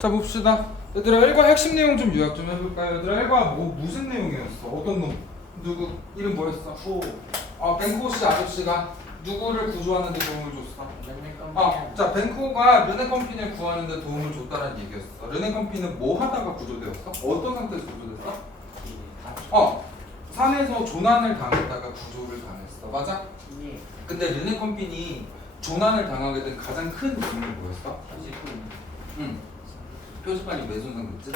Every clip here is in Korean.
자 봅시다. 얘들아 1과 핵심 내용 좀 요약 좀 해볼까요? 얘들아 1과 무슨 내용이었어? 어떤 놈? 누구? 이름 뭐였어? 벤쿠호 씨 아저씨가 누구를 구조하는 데 도움을 줬어? 자 벤쿠호가 르네 컴핀을 구하는 데 도움을 줬다는 얘기였어. 르네 컴핀은 뭐 하다가 구조되었어? 어떤 상태에서 구조됐어? 산에서 조난을 당했다가 구조를 당했어. 맞아? 예. 근데 르네 컴핀이 조난을 당하게 된 가장 큰 이유는 뭐였어? 표지판이 왜 손상됐지?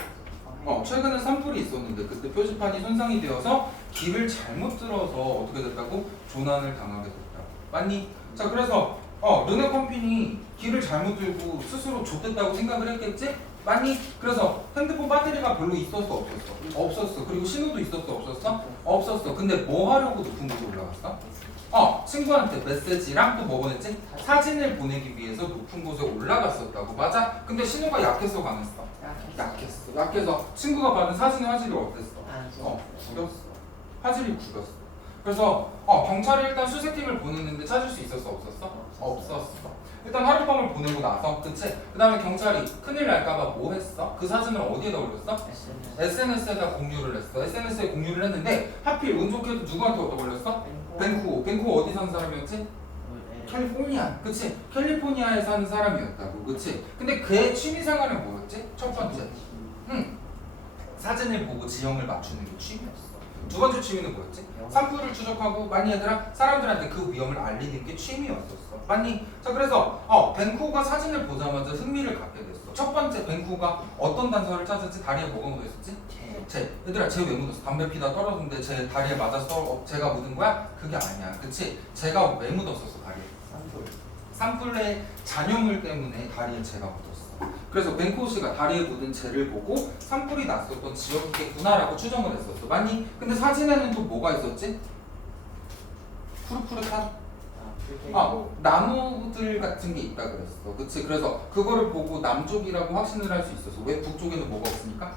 최근에 산불이 있었는데 그때 표지판이 손상이 되어서 길을 잘못 들어서 어떻게 됐다고? 조난을 당하게 됐다고. 맞니? 자 그래서 르네 컴핀이 길을 잘못 들고 스스로 좆됐다고 생각을 했겠지? 맞니? 그래서 핸드폰 배터리가 별로 있었어 없었어? 없었어. 그리고 신호도 있었어 없었어? 없었어. 근데 뭐 하려고 높은 곳에 올라갔어? 친구한테 메시지랑 또 뭐 보냈지? 사진을 보내기 위해서 높은 곳에 올라갔었다고. 맞아? 근데 신호가 약해서 강했어. 약해서 친구가 받은 사진의 화질이 어땠어? 구겼어. 화질이 구겼어. 그래서 경찰이 일단 수색팀을 보냈는데 찾을 수 있었어 없었어? 없었어. 일단 하룻밤을 보내고 나서 그치? 그 다음에 경찰이 큰일 날까봐 뭐 했어? 그 사진을 어디에다 올렸어? SNS에다 공유를 했어. SNS에 공유를 했는데 하필 운 좋게도 누구한테 올렸어? 벤쿠호 어디 사는 사람이었지? 캘리포니아. 그치? 캘리포니아에 사는 사람이었다고. 그치? 근데 그의 취미생활은 뭐였지? 첫 번째 사진을 보고 지형을 맞추는 게 취미였어. 두 번째 취미는 뭐였지? 산불을 추적하고 많이 얘들아 사람들한테 그 위험을 알리는 게 취미였었어. 맞니? 자 그래서 벤쿠호가 사진을 보자마자 흥미를 갖게 됐어. 첫 번째 벤쿠호가 어떤 단서를 찾았지? 다리에 뭐가 묻어있었지? 얘들아 쟤 왜 묻었어? 담배 피다 떨어졌는데 쟤 다리에 맞아서 쟤가 묻은 거야? 그게 아니야. 그치? 쟤가 왜 묻었었어 다리에? 산불의 잔여물 때문에 다리에 쟤가 묻었어. 그래서 벤쿠호 씨가 다리에 묻은 쟤를 보고 산불이 났었던 지역이겠구나라고 추정을 했었어. 맞니? 근데 사진에는 또 뭐가 있었지? 푸릇푸릇한 나무들 같은 게 있다 그랬어. 그치? 그래서 그거를 보고 남쪽이라고 확신을 할 수 있었어. 왜 북쪽에는 뭐가 없으니까?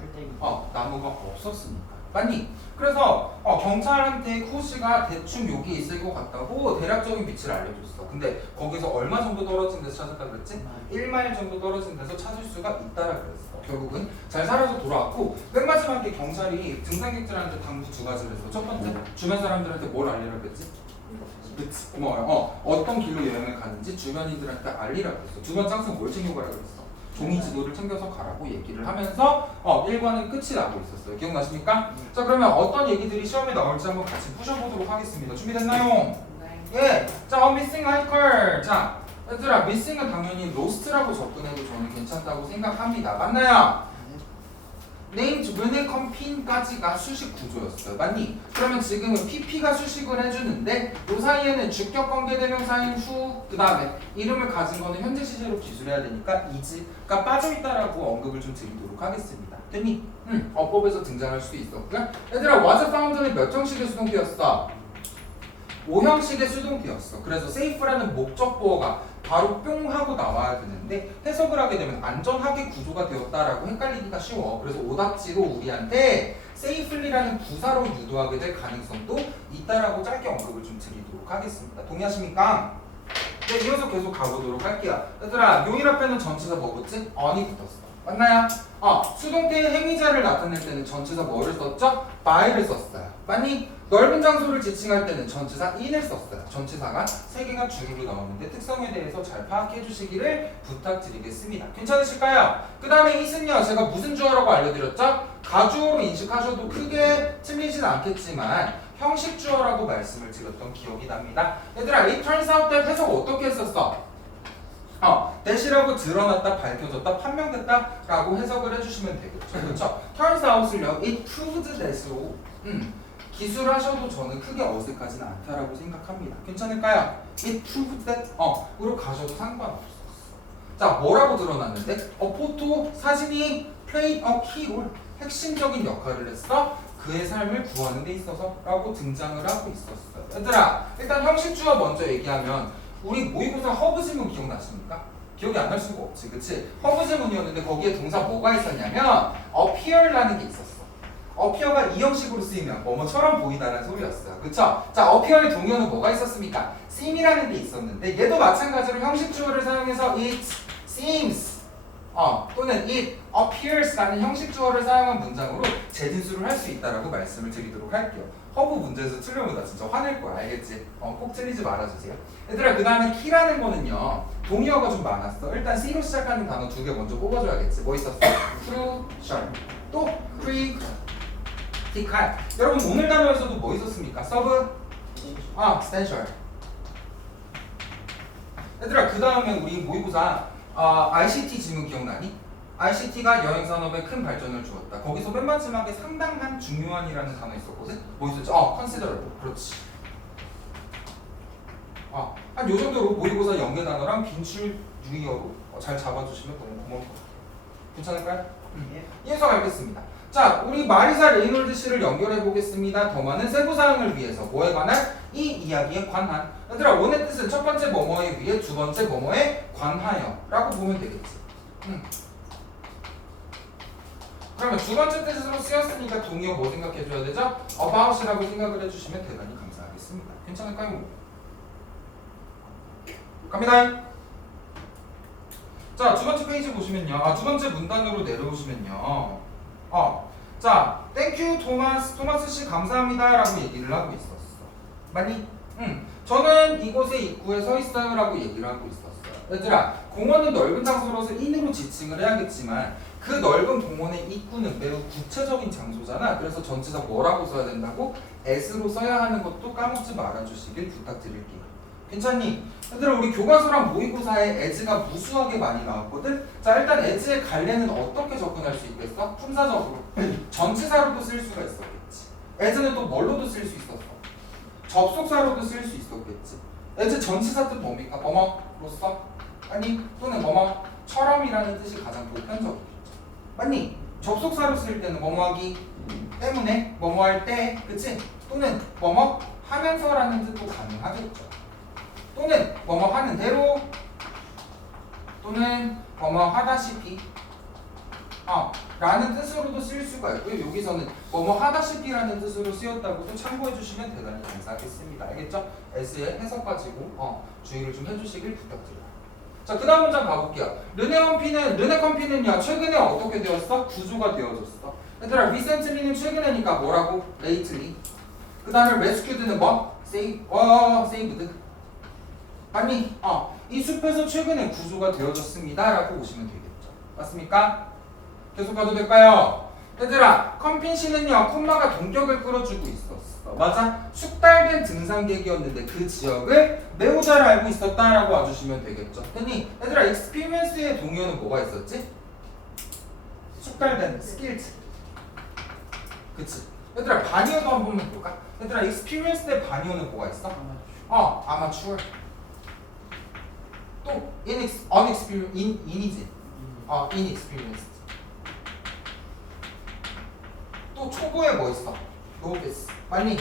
나무가 없었으니까. 맞니? 그래서 경찰한테 쿠 씨가 대충 여기 있을 것 같다고 대략적인 위치를 알려줬어. 근데 거기서 얼마 정도 떨어진 데서 찾았다 그랬지? 1마일 정도 떨어진 데서 찾을 수가 있다라 그랬어. 결국은 잘 살아서 돌아왔고 맨 마지막에 경찰이 등산객들한테 당부 두 가지를 했어. 첫 번째, 주변 사람들한테 뭘 알리라고 그랬지? 그치? 고마워요. 어떤 길로 여행을 가는지 주변인들한테 알리라고 했어. 두 번째 항상 뭘 챙겨가라고 했어? 종이 지도를 챙겨서 가라고 얘기를 하면서 1과는 끝이 나고 있었어요. 기억나십니까? 자 그러면 어떤 얘기들이 시험에 나올지 한번 같이 푸셔보도록 하겠습니다. 준비됐나요? 예. 자 missing 하이컬. 자 얘들아 missing은 당연히 lost라고 접근해도 저는 괜찮다고 생각합니다. 맞나요? named 르네 컴핀까지가 수식 구조였어요. 맞니? 그러면 지금은 PP가 수식을 해주는데 이 사이에는 주격 관계대명사인 후 그 다음에 이름을 가진 거는 현재 시제로 기술해야 되니까 is가 빠져있다라고 언급을 좀 드리도록 하겠습니다. 됐니? 어법에서 등장할 수 있었고요. 얘들아 was found는 몇 형식의 수동태였어? 5형식의 수동태였어. 그래서 safe라는 목적보어가 바로 뿅 하고 나와야 되는데 해석을 하게 되면 안전하게 구조가 되었다라고 헷갈리기가 쉬워. 그래서 오답지로 우리한테 safely라는 부사로 유도하게 될 가능성도 있다라고 짧게 언급을 좀 드리도록 하겠습니다. 동의하십니까? 네, 이어서 계속 가보도록 할게요. 얘들아 용일 앞에는 전치사 뭐 붙지? on이 붙었어. 맞나요? 수동태의 행위자를 나타낼 때는 전치사 뭐를 썼죠? by를 썼어요. 맞니? 넓은 장소를 지칭할 때는 전치사 in을 썼어요. 전치사가 3개가 주르르 나오는데 특성에 대해서 잘 파악해 주시기를 부탁드리겠습니다. 괜찮으실까요? 그 다음에 it은요 제가 무슨 주어라고 알려드렸죠? 가주어로 인식하셔도 크게 틀리진 않겠지만 형식 주어라고 말씀을 드렸던 기억이 납니다. 얘들아 it turns out that 해석 어떻게 했었어? that이라고 드러났다, 밝혀졌다, 판명됐다 라고 해석을 해주시면 되겠죠. 그렇죠? turns out을요 it proved that으로 기술하셔도 저는 크게 어색하진 않다라고 생각합니다. 괜찮을까요? it proved that 으로 가셔도 상관없었어. 자 뭐라고 드러났는데? 포토 사진이 played a key role 핵심적인 역할을 했어. 그의 삶을 구하는 데 있어서 라고 등장을 하고 있었어요. 얘들아 일단 형식 주어 먼저 얘기하면 우리 모의고사 허브 지문 기억나십니까? 기억이 안 날 수가 없지, 그치? 허브 지문이었는데 거기에 동사 뭐가 있었냐면 appear라는 게 있었어. appear가 이 형식으로 쓰이면 뭐뭐처럼 보이다라는 소리였어요. 그쵸? 자, appear의 동의어는 뭐가 있었습니까? seem이라는 게 있었는데 얘도 마찬가지로 형식 주어를 사용해서 it seems 또는 it appears라는 형식 주어를 사용한 문장으로 재진수를 할 수 있다라고 말씀을 드리도록 할게요. 허브 문제에서 틀려면 나 진짜 화낼 거야. 알겠지? 꼭 틀리지 말아주세요. 얘들아, 그 다음에 key라는 거는요, 동의어가 좀 많았어. 일단 C로 시작하는 단어 2개 먼저 뽑아줘야겠지. 뭐 있었어? crucial, 또 critical. 여러분 오늘 단어에서도 뭐 있었습니까? substantial. 얘들아, 그 다음에 우리 모의고사 ICT 지문 기억나니? ICT가 여행산업에 큰 발전을 주었다. 거기서 맨 마지막에 상당한 중요한이라는 단어 있었거든? 뭐 있었지? considerable. 그렇지. 한 요 정도로 모의고사 연계 단어랑 빈출 유의어로 잘 잡아주시면 너무 고마울 것 같아요. 괜찮을까요? 이 녀석 알겠습니다. 자, 우리 마리사 레이놀드 씨를 연결해 보겠습니다. 더 많은 세부사항을 위해서 뭐에 관한? 이 이야기에 관한. 얘들아, 원의 뜻은 첫 번째 뭐뭐에 의해 두 번째 뭐뭐에 관하여 라고 보면 되겠지. 그러면 두 번째 뜻으로 쓰였으니까 동의어 뭐 생각해줘야 되죠? about이라고 생각을 해주시면 대단히 감사하겠습니다. 괜찮을까요? 갑니다. 자, 두 번째 페이지 보시면요. 두 번째 문단으로 내려오시면요. 자, 땡큐 토마스 씨 감사합니다 라고 얘기를 하고 있었어. 맞니? 저는 이곳의 입구에 서 있어요 라고 얘기를 하고 있었어요. 얘들아, 공원은 넓은 장소로서 in으로 지칭을 해야겠지만 그 넓은 공원의 입구는 매우 구체적인 장소잖아. 그래서 전치사 뭐라고 써야 된다고? as로 써야 하는 것도 까먹지 말아주시길 부탁드릴게요. 괜찮니? 얘들아, 우리 교과서랑 모의고사에 as가 무수하게 많이 나왔거든? 자, 일단 as의 관례는 어떻게 접근할 수 있겠어? 품사적으로 전치사로도 쓸 수가 있었겠지. as는 또 뭘로도 쓸 수 있었어? 접속사로도 쓸 수 있었겠지. as 전치사 뜻 뭡니까? 뭐뭐로서? 아니, 또는 뭐뭐처럼이라는 뜻이 가장 보편적이겠죠. 맞니? 접속사로 쓸 때는 뭐뭐하기 때문에, 뭐뭐할 때, 그치? 또는 뭐뭐 하면서라는 뜻도 가능하겠죠. 또는 뭐뭐 하는 대로, 또는 뭐뭐 하다시피 라는 뜻으로도 쓸 수가 있고요. 여기서는 뭐뭐 하다시피라는 뜻으로 쓰였다고도 참고해 주시면 대단히 감사하겠습니다. 알겠죠? S의 해석 가지고 주의를 좀 해주시길 부탁드려요. 자, 그 다음 문장 가볼게요. 르네컴피는요 최근에 어떻게 되었어? 구조가 되어졌어. 얘들아, recently는 최근에니까 뭐라고? lately. 그 다음에 rescued는 뭐? saved. 아니, 이 숲에서 최근에 구조가 되어졌습니다 라고 보시면 되겠죠. 맞습니까? 계속 가도 될까요? 얘들아, 컴핀 씨는요 콤마가 동격을 끌어주고 있었어. 맞아? 숙달된 등산객이었는데 그 지역을 매우 잘 알고 있었다라고 와주시면 되겠죠. 됐니? 얘들아, experience의 동의어는 뭐가 있었지? 숙달된, skilled. 그치? 얘들아, 반의어도 한번 해볼까? 얘들아, experience의 반의어는 뭐가 있어? amateur. 또 inexperienced. inexperienced. 또 초보에 뭐 있어? novice. 맞니?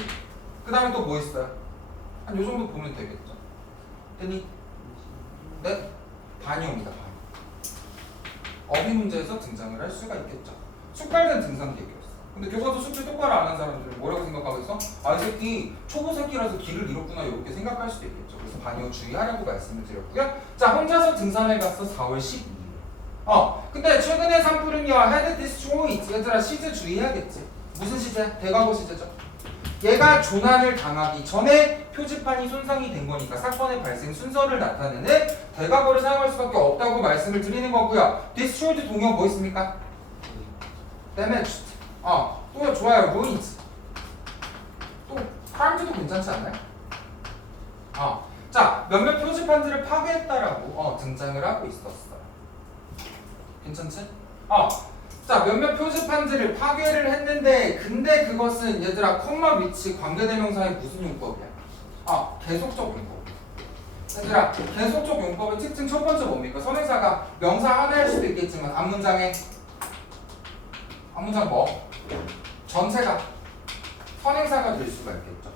그 다음에 또 뭐 있어요? 한 요 정도 보면 되겠죠. 됐니? 네? 반의어입니다. 어휘 문제에서 등장을 할 수가 있겠죠. 숙달된 등산객이었어. 근데 교과서 숙제 똑바로 안 한 사람들은 뭐라고 생각하겠어? 이 새끼 초보 새끼라서 길을 잃었구나 이렇게 생각할 수도 있겠죠. 그래서 반의어 주의하라고 말씀을 드렸고요. 자, 혼자서 등산을 갔어. 4월 12일. 근데 최근에 산불은요 had destroyed. 얘들아, 시제 주의해야겠지. 무슨 시제? 대과거 시제죠. 얘가 조난을 당하기 전에 표지판이 손상이 된 거니까 사건의 발생 순서를 나타내는 대과거를 사용할 수밖에 없다고 말씀을 드리는 거고요. destroyed 동의어 뭐 있습니까? damaged. 또 좋아요. ruined. 또 harmed도 괜찮지 않나요? 자, 몇몇 표지판들을 파괴했다라고 등장을 하고 있었어요. 괜찮지? 자, 몇몇 표지판들을 파괴를 했는데 근데 그것은 얘들아 콤마 위치 관계대명사의 무슨 용법이야? 계속적 용법. 얘들아, 계속적 용법의 특징 첫 번째 뭡니까? 선행사가 명사 하나일 수도 있겠지만 앞문장 뭐? 전체가 선행사가 될 수가 있겠죠.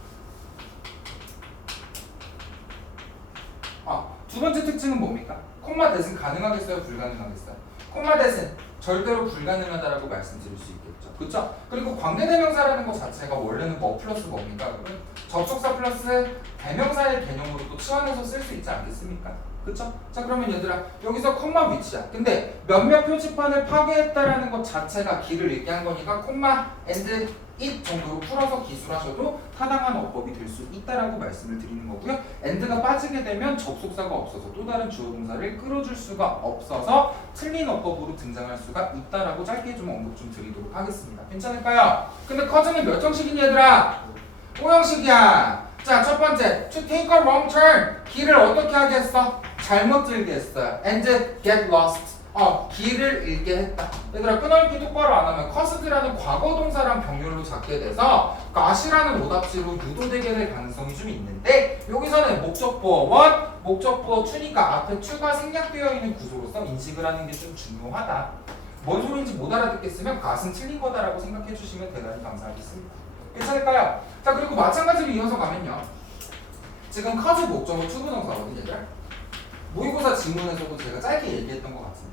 두 번째 특징은 뭡니까? 콤마 대신 가능하겠어요? 불가능하겠어요? 콤마 대신 절대로 불가능하다라고 말씀드릴 수 있겠죠. 그렇죠? 그리고 관계대명사라는 것 자체가 원래는 뭐 플러스 뭡니까? 접속사 플러스 대명사의 개념으로 또 치환해서 쓸 수 있지 않겠습니까? 그쵸? 자 그러면 얘들아 여기서 콤마 위치야. 근데 몇몇 표지판을 파괴했다라는 것 자체가 길을 읽게 한 거니까 콤마 and it 정도로 풀어서 기술하셔도 타당한 어법이 될 수 있다라고 말씀을 드리는 거고요. and가 빠지게 되면 접속사가 없어서 또 다른 주어 동사를 끌어줄 수가 없어서 틀린 어법으로 등장할 수가 있다라고 짧게 좀 언급 좀 드리도록 하겠습니다. 괜찮을까요? 근데 커즈는 몇 정식이니 얘들아? 5형식이야. 자, 첫 번째, to take a wrong turn. 길을 어떻게 하게 했어? 잘못 들게 했어요. and get lost. 길을 잃게 했다. 얘들아, 끊어읽기 똑바로 안 하면 caused라는 과거 동사랑 병렬로 잡게 돼서 got이라는 오답지로 유도되게 될 가능성이 좀 있는데 여기서는 목적보어 1, 목적보어 2니까 앞에 2가 생략되어 있는 구조로서 인식을 하는 게 좀 중요하다. 뭔 소리인지 못 알아듣겠으면 got은 틀린 거다라고 생각해 주시면 대단히 감사하겠습니다. 괜찮을까요? 자 그리고 마찬가지로 이어서 가면요. 지금 cause 목적어 투부정사거든 얘들아. 모의고사 지문에서도 제가 짧게 얘기했던 것 같은데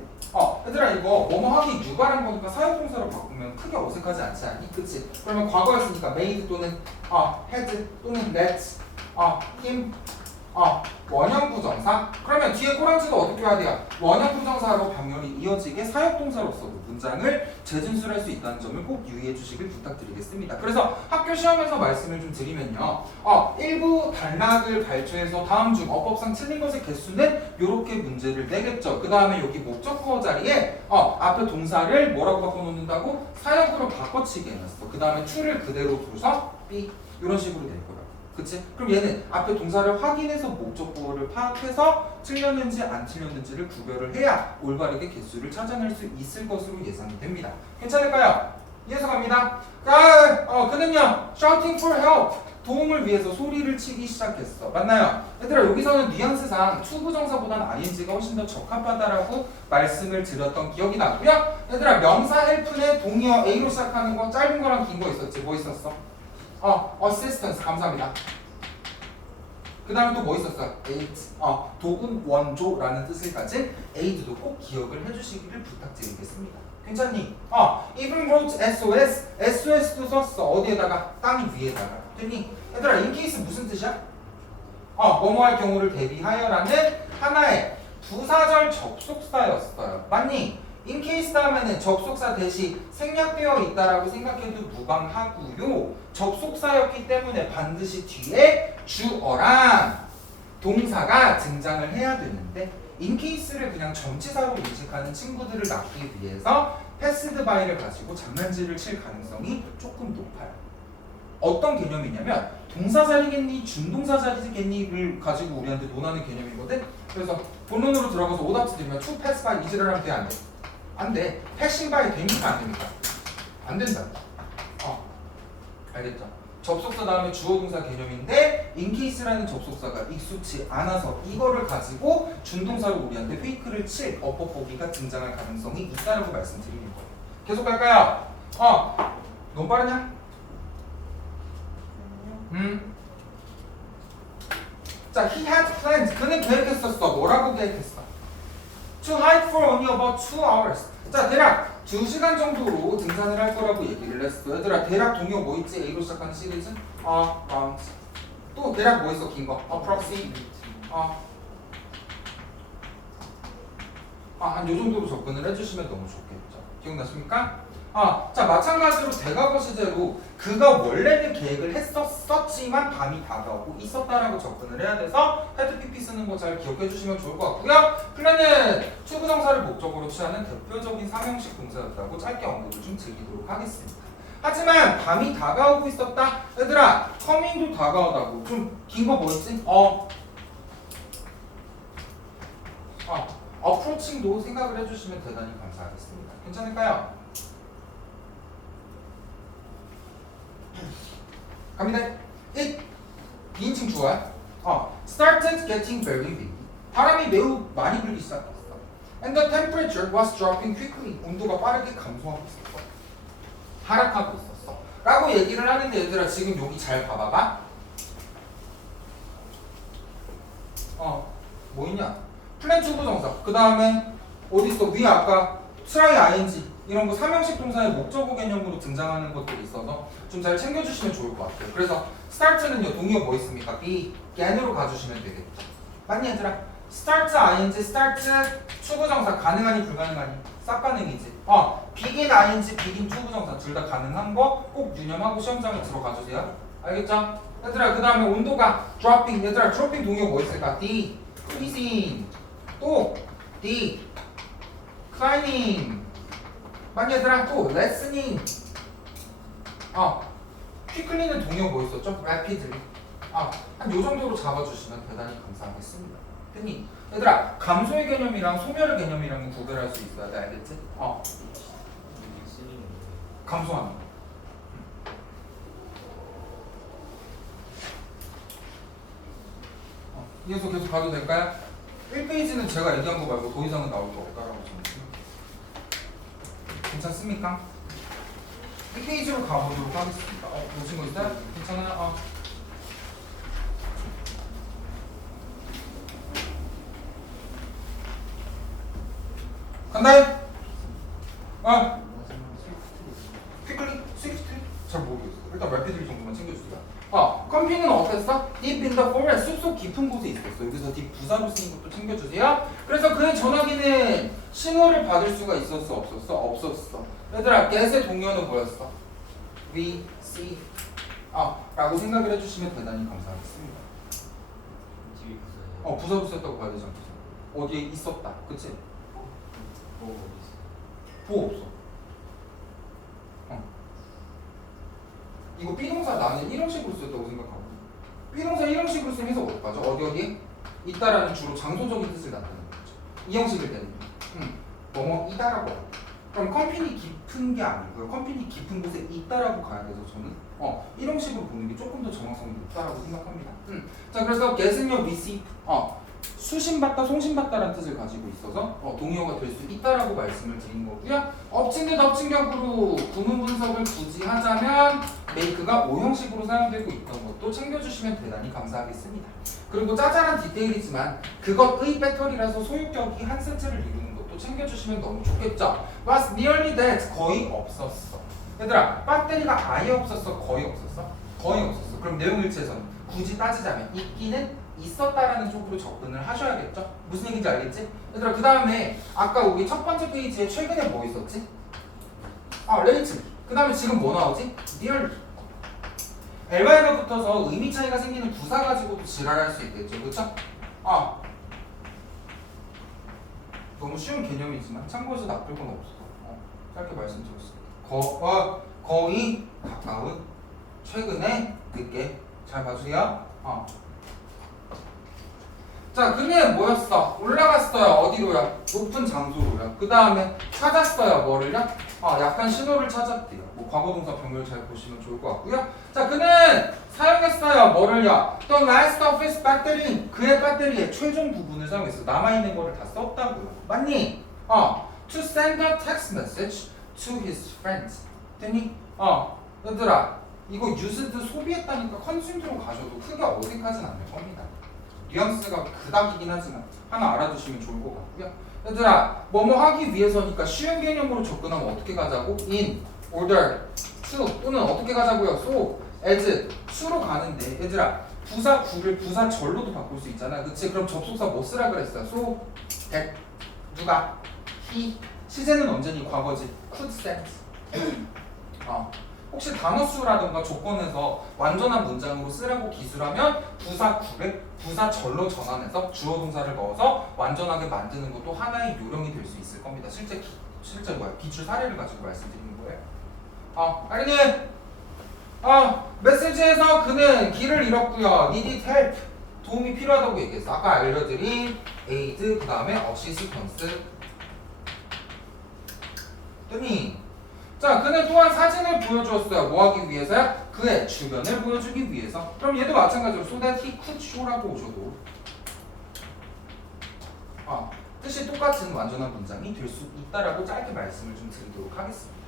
얘들아 이거 뭐뭐 하기 유발한 거니까 사용동사로 바꾸면 크게 어색하지 않지 않니? 그치? 그러면 과거였으니까 made 또는 had 또는 let him 원형 부정사? 그러면 뒤에 꼬랑지도 어떻게 해야 돼요? 원형 부정사로 병렬이 이어지게 사역동사로서도 문장을 재진술할 수 있다는 점을 꼭 유의해 주시길 부탁드리겠습니다. 그래서 학교 시험에서 말씀을 좀 드리면요. 일부 단락을 발췌해서 다음 중 어법상 틀린 것의 개수는 이렇게 문제를 내겠죠. 그 다음에 여기 목적구어 자리에 앞에 동사를 뭐라고 바꿔놓는다고? 사역으로 바꿔치기 해놨어. 그 다음에 to를 그대로 둬서 be 이런 식으로 될 거예요. 그치? 그럼 얘는 앞에 동사를 확인해서 목적보어를 파악해서 틀렸는지 안 틀렸는지를 구별을 해야 올바르게 개수를 찾아낼 수 있을 것으로 예상이 됩니다. 괜찮을까요? 이해서 갑니다. 그는요 shouting for help 도움을 위해서 소리를 치기 시작했어. 맞나요? 얘들아 여기서는 뉘앙스상 투부정사보다는 ing가 훨씬 더 적합하다라고 말씀을 드렸던 기억이 나고요. 얘들아 명사 help는 동의어 A로 시작하는 거 짧은 거랑 긴 거 있었지. 뭐 있었어? assistance 감사합니다. 그 다음에 또 뭐 있었어? aid 도움 원조라는 뜻을 가진 aid도 꼭 기억을 해주시기를 부탁드리겠습니다. 괜찮니? even wrote SOS SOS도 썼어. 어디에다가? 땅 위에다가. 됐니? 얘들아 in case 무슨 뜻이야? 뭐뭐 할 경우를 대비하여라는 하나의 부사절 접속사였어요. 맞니? in case 다음에는 접속사 대시 생략되어 있다라고 생각해도 무방하고요. 접속사였기 때문에 반드시 뒤에 주어랑 동사가 등장을 해야 되는데 in case를 그냥 전치사로 인식하는 친구들을 낳기 위해서 passed by를 가지고 장난질을 칠 가능성이 조금 높아요. 어떤 개념이냐면 동사 자리겠니 준동사 자리겠니를 가지고 우리한테 논하는 개념이거든. 그래서 본론으로 들어가서 오답지 들면 to pass by is를 하면 돼 안 돼? 안 돼. 패싱 바이 됩니까 안 됩니까? 안 된다. 알겠죠? 접속사 다음에 주어 동사 개념인데 인케이스라는 접속사가 익숙치 않아서 이거를 가지고 준동사로 우리한테 페이크를 칠 어법 보기가 등장할 가능성이 있다라고 말씀드리는 거예요. 계속 갈까요? 너무 빠르냐? 자, he had planned. 그는 계획했었어. 뭐라고 계획했어? To hike for only about 2 hours. 자, 대략 2시간 정도로 등산을 할 거라고 얘기를 했어. 얘들아, 대략 동요 뭐 있지? A로 시작하는 시리즈? round. 또 대략 뭐 있어? 긴 거? approximate. 한 요 정도로 접근을 해주시면 너무 좋겠죠. 기억나십니까? 자, 마찬가지로 대과거 시제로 그가 원래는 계획을 했었지만 밤이 다가오고 있었다라고 접근을 해야 돼서 헤드 PP 쓰는 거 잘 기억해 주시면 좋을 것 같고요. 플랜은 투부정사를 목적으로 취하는 대표적인 삼형식 동사였다고 짧게 언급을 좀 드리도록 하겠습니다. 하지만 밤이 다가오고 있었다. 얘들아, coming도 다가오다고. 좀 긴 거 뭐였지? approaching도 생각을 해주시면 대단히 감사하겠습니다. 괜찮을까요? 갑니다. It 비인칭 주어야. Started getting very windy. 바람이 매우 많이 불기 시작했어. And the temperature was dropping quickly. 온도가 빠르게 감소하고 있었어. 하락하고 있었어. 라고 얘기를 하는데 얘들아 지금 여기 잘 봐봐봐. 뭐 있냐? 플랜 투부정사. 그 다음에 어디 있어? 위에 아까 try ing 이런 거 삼형식 동사의 목적어 개념으로 등장하는 것들이 있어서 좀 잘 챙겨주시면 좋을 것 같아요. 그래서 start는요 동의어 뭐 있습니까? began으로 가주시면 되겠죠. 맞니 얘들아? start ing, start 추구정사 가능하니 불가능하니? 싹 가능이지. begin ing, begin 추구정사 둘 다 가능한 거 꼭 유념하고 시험장에 들어가 주세요. 알겠죠? 얘들아 그 다음에 온도가 dropping. 얘들아 dropping 동요 뭐 있을까? decreasing 또 declining. 맞니 얘들아? 또 lessening. quickly는 동요 뭐 있었죠? rapidly. 한 요 정도로 잡아주시면 대단히 감사하겠습니다. 됐니? 얘들아 감소의 개념이랑 소멸의 개념이랑 구별할 수 있어야 돼. 알겠지? 감소하는 거. 이어서 계속 가도 될까요? 1페이지는 제가 얘기한 거 말고 더 이상은 나올 거 없다라고 저는 생각해요. 괜찮습니까? 1페이지로 가보도록 하겠습니다. 보신 거 있어요? 괜찮아요? 간다요? 퀵클리? 스위프트? 잘 모르겠어. 일단 래피드리 정도만 챙겨주세요. 컴피는 어땠어? deep in the forest, 숲속 깊은 곳에 있었어. 여기서 deep 부사로 쓰인 것도 챙겨주세요. 그래서 그의 전화기는 신호를 받을 수가 있었어? 없었어? 없었어. 얘들아 get의 동요는 뭐였어? we, see 라고 생각을 해주시면 대단히 감사하겠습니다. 부사로 썼다고 봐야 되지 않겠어? 어디에 있었다. 그치? 보호 없어. 이거 비동사 나는 일형식으로 썼다고 생각하고 비동사 일형식으로 쓰면 해석 어떡하죠? 어디? 있다라는 주로 장소적인 뜻을 나타내는 거죠. 이 형식일 때는 뭐뭐 이다라고 해요. 그럼 컴핀이 깊은 게 아니고요. 컴핀이 깊은 곳에 있다라고 가야 돼서 저는 일형식으로 보는 게 조금 더 정확성이 높다라고 생각합니다. 자 그래서 get은요 receive 수신받다, 송신받다라는 뜻을 가지고 있어서 동의어가 될 수 있다라고 말씀을 드린 거고요. 엎친 데 덮친 격으로 구문 분석을 굳이 하자면 make가 오형식으로 사용되고 있던 것도 챙겨주시면 대단히 감사하겠습니다. 그리고 짜잘한 디테일이지만 그것의 배터리라서 소유격이 한 세트를 이루는 것도 챙겨주시면 너무 좋겠죠. was nearly that 거의 없었어. 얘들아 배터리가 아예 없었어? 거의 없었어? 거의 없었어. 그럼 내용일치에서는 굳이 따지자면 있기는 있었다라는 쪽으로 접근을 하셔야겠죠? 무슨 얘기인지 알겠지? 얘들아 그 다음에 아까 우리 첫 번째 페이지에 최근에 뭐 있었지? 레이트. 그 다음에 지금 뭐 나오지? nearly. LY가 붙어서 의미 차이가 생기는 부사 가지고도 지랄할 수 있겠죠, 그쵸? 너무 쉬운 개념이지만 참고해서 나쁠 건 없어. 짧게 말씀드렸습니다. 거의 가까운, 최근에, 늦게. 잘 봐주세요. 자, 그는 뭐였어? 올라갔어요. 어디로요? 높은 장소로요. 그 다음에 찾았어요. 뭐를요? 약간 신호를 찾았대요. 뭐 과거동사 병렬 잘 보시면 좋을 것 같고요. 자, 그는 사용했어요. 뭐를요? The last of his battery. 그의 배터리의 최종 부분을 사용했어. 남아있는 거를 다 썼다고요. 맞니? To send a text message to his friends. 됐니? 얘들아, 이거 used 소비했다니까 consume로 가셔도 크게 어색하진 않을 겁니다. 뉘앙스가 그닥이긴 하지만 하나 알아두시면 좋을 것 같고요. 얘들아 뭐뭐 하기 위해서니까 쉬운 개념으로 접근하면 어떻게 가자고? in, order, to 또는 어떻게 가자고요? so, as, su로 가는데 얘들아 부사 구를 부사 절로도 바꿀 수 있잖아. 그치? 그럼 접속사 뭐 쓰라 그랬어요? so, that, 누가? he, 시제는 언제니? 과거지. could send. 혹시 단어수라든가 조건에서 완전한 문장으로 쓰라고 기술하면 부사 구를 부사 절로 전환해서 주어 동사를 넣어서 완전하게 만드는 것도 하나의 요령이 될 수 있을 겁니다. 실제 기출 사례를 가지고 말씀드리는 거예요. 아린이 메시지에서 그는 길을 잃었고요. needed help 도움이 필요하다고 얘기했어. 아까 알려드린 aid 그 다음에 assistance 됐니? 자, 그는 또한 사진을 보여주었어요. 뭐 하기 위해서요? 그의 주변을 보여주기 위해서. 그럼 얘도 마찬가지로 so that he could show라고 오셔도 뜻이 똑같은 완전한 문장이 될 수 있다라고 짧게 말씀을 좀 드리도록 하겠습니다.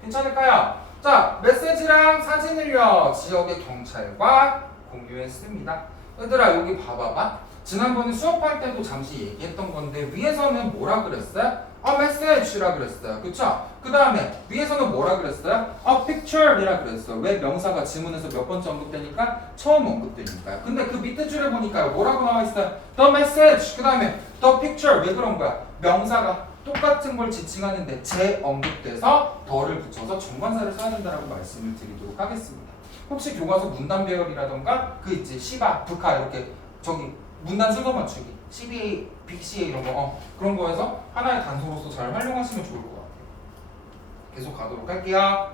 괜찮을까요? 자, 메시지랑 사진을요 지역의 경찰과 공유했습니다. 얘들아 여기 봐봐봐. 지난번에 수업할 때도 잠시 얘기했던 건데 위에서는 뭐라 그랬어요? a message라 그랬어요. 그쵸? 그 다음에 위에서는 뭐라 그랬어요? a picture이라 그랬어요. 왜? 명사가 지문에서 몇 번째 언급되니까? 처음 언급되니까요. 근데 그 밑에 줄에 보니까요. 뭐라고 나와 있어요? the message. 그 다음에 the picture. 왜 그런 거야? 명사가 똑같은 걸 지칭하는데 재언급돼서 더를 붙여서 정관사를 써야 된다라고 말씀을 드리도록 하겠습니다. 혹시 교과서 문단 배열이라던가 그 있지 시바, 부카 이렇게 저기 문단 순서 맞추기, CBA, BCA 이런 거 그런 거에서 하나의 단서로서 잘 활용하시면 좋을 것 같아요. 계속 가도록 할게요.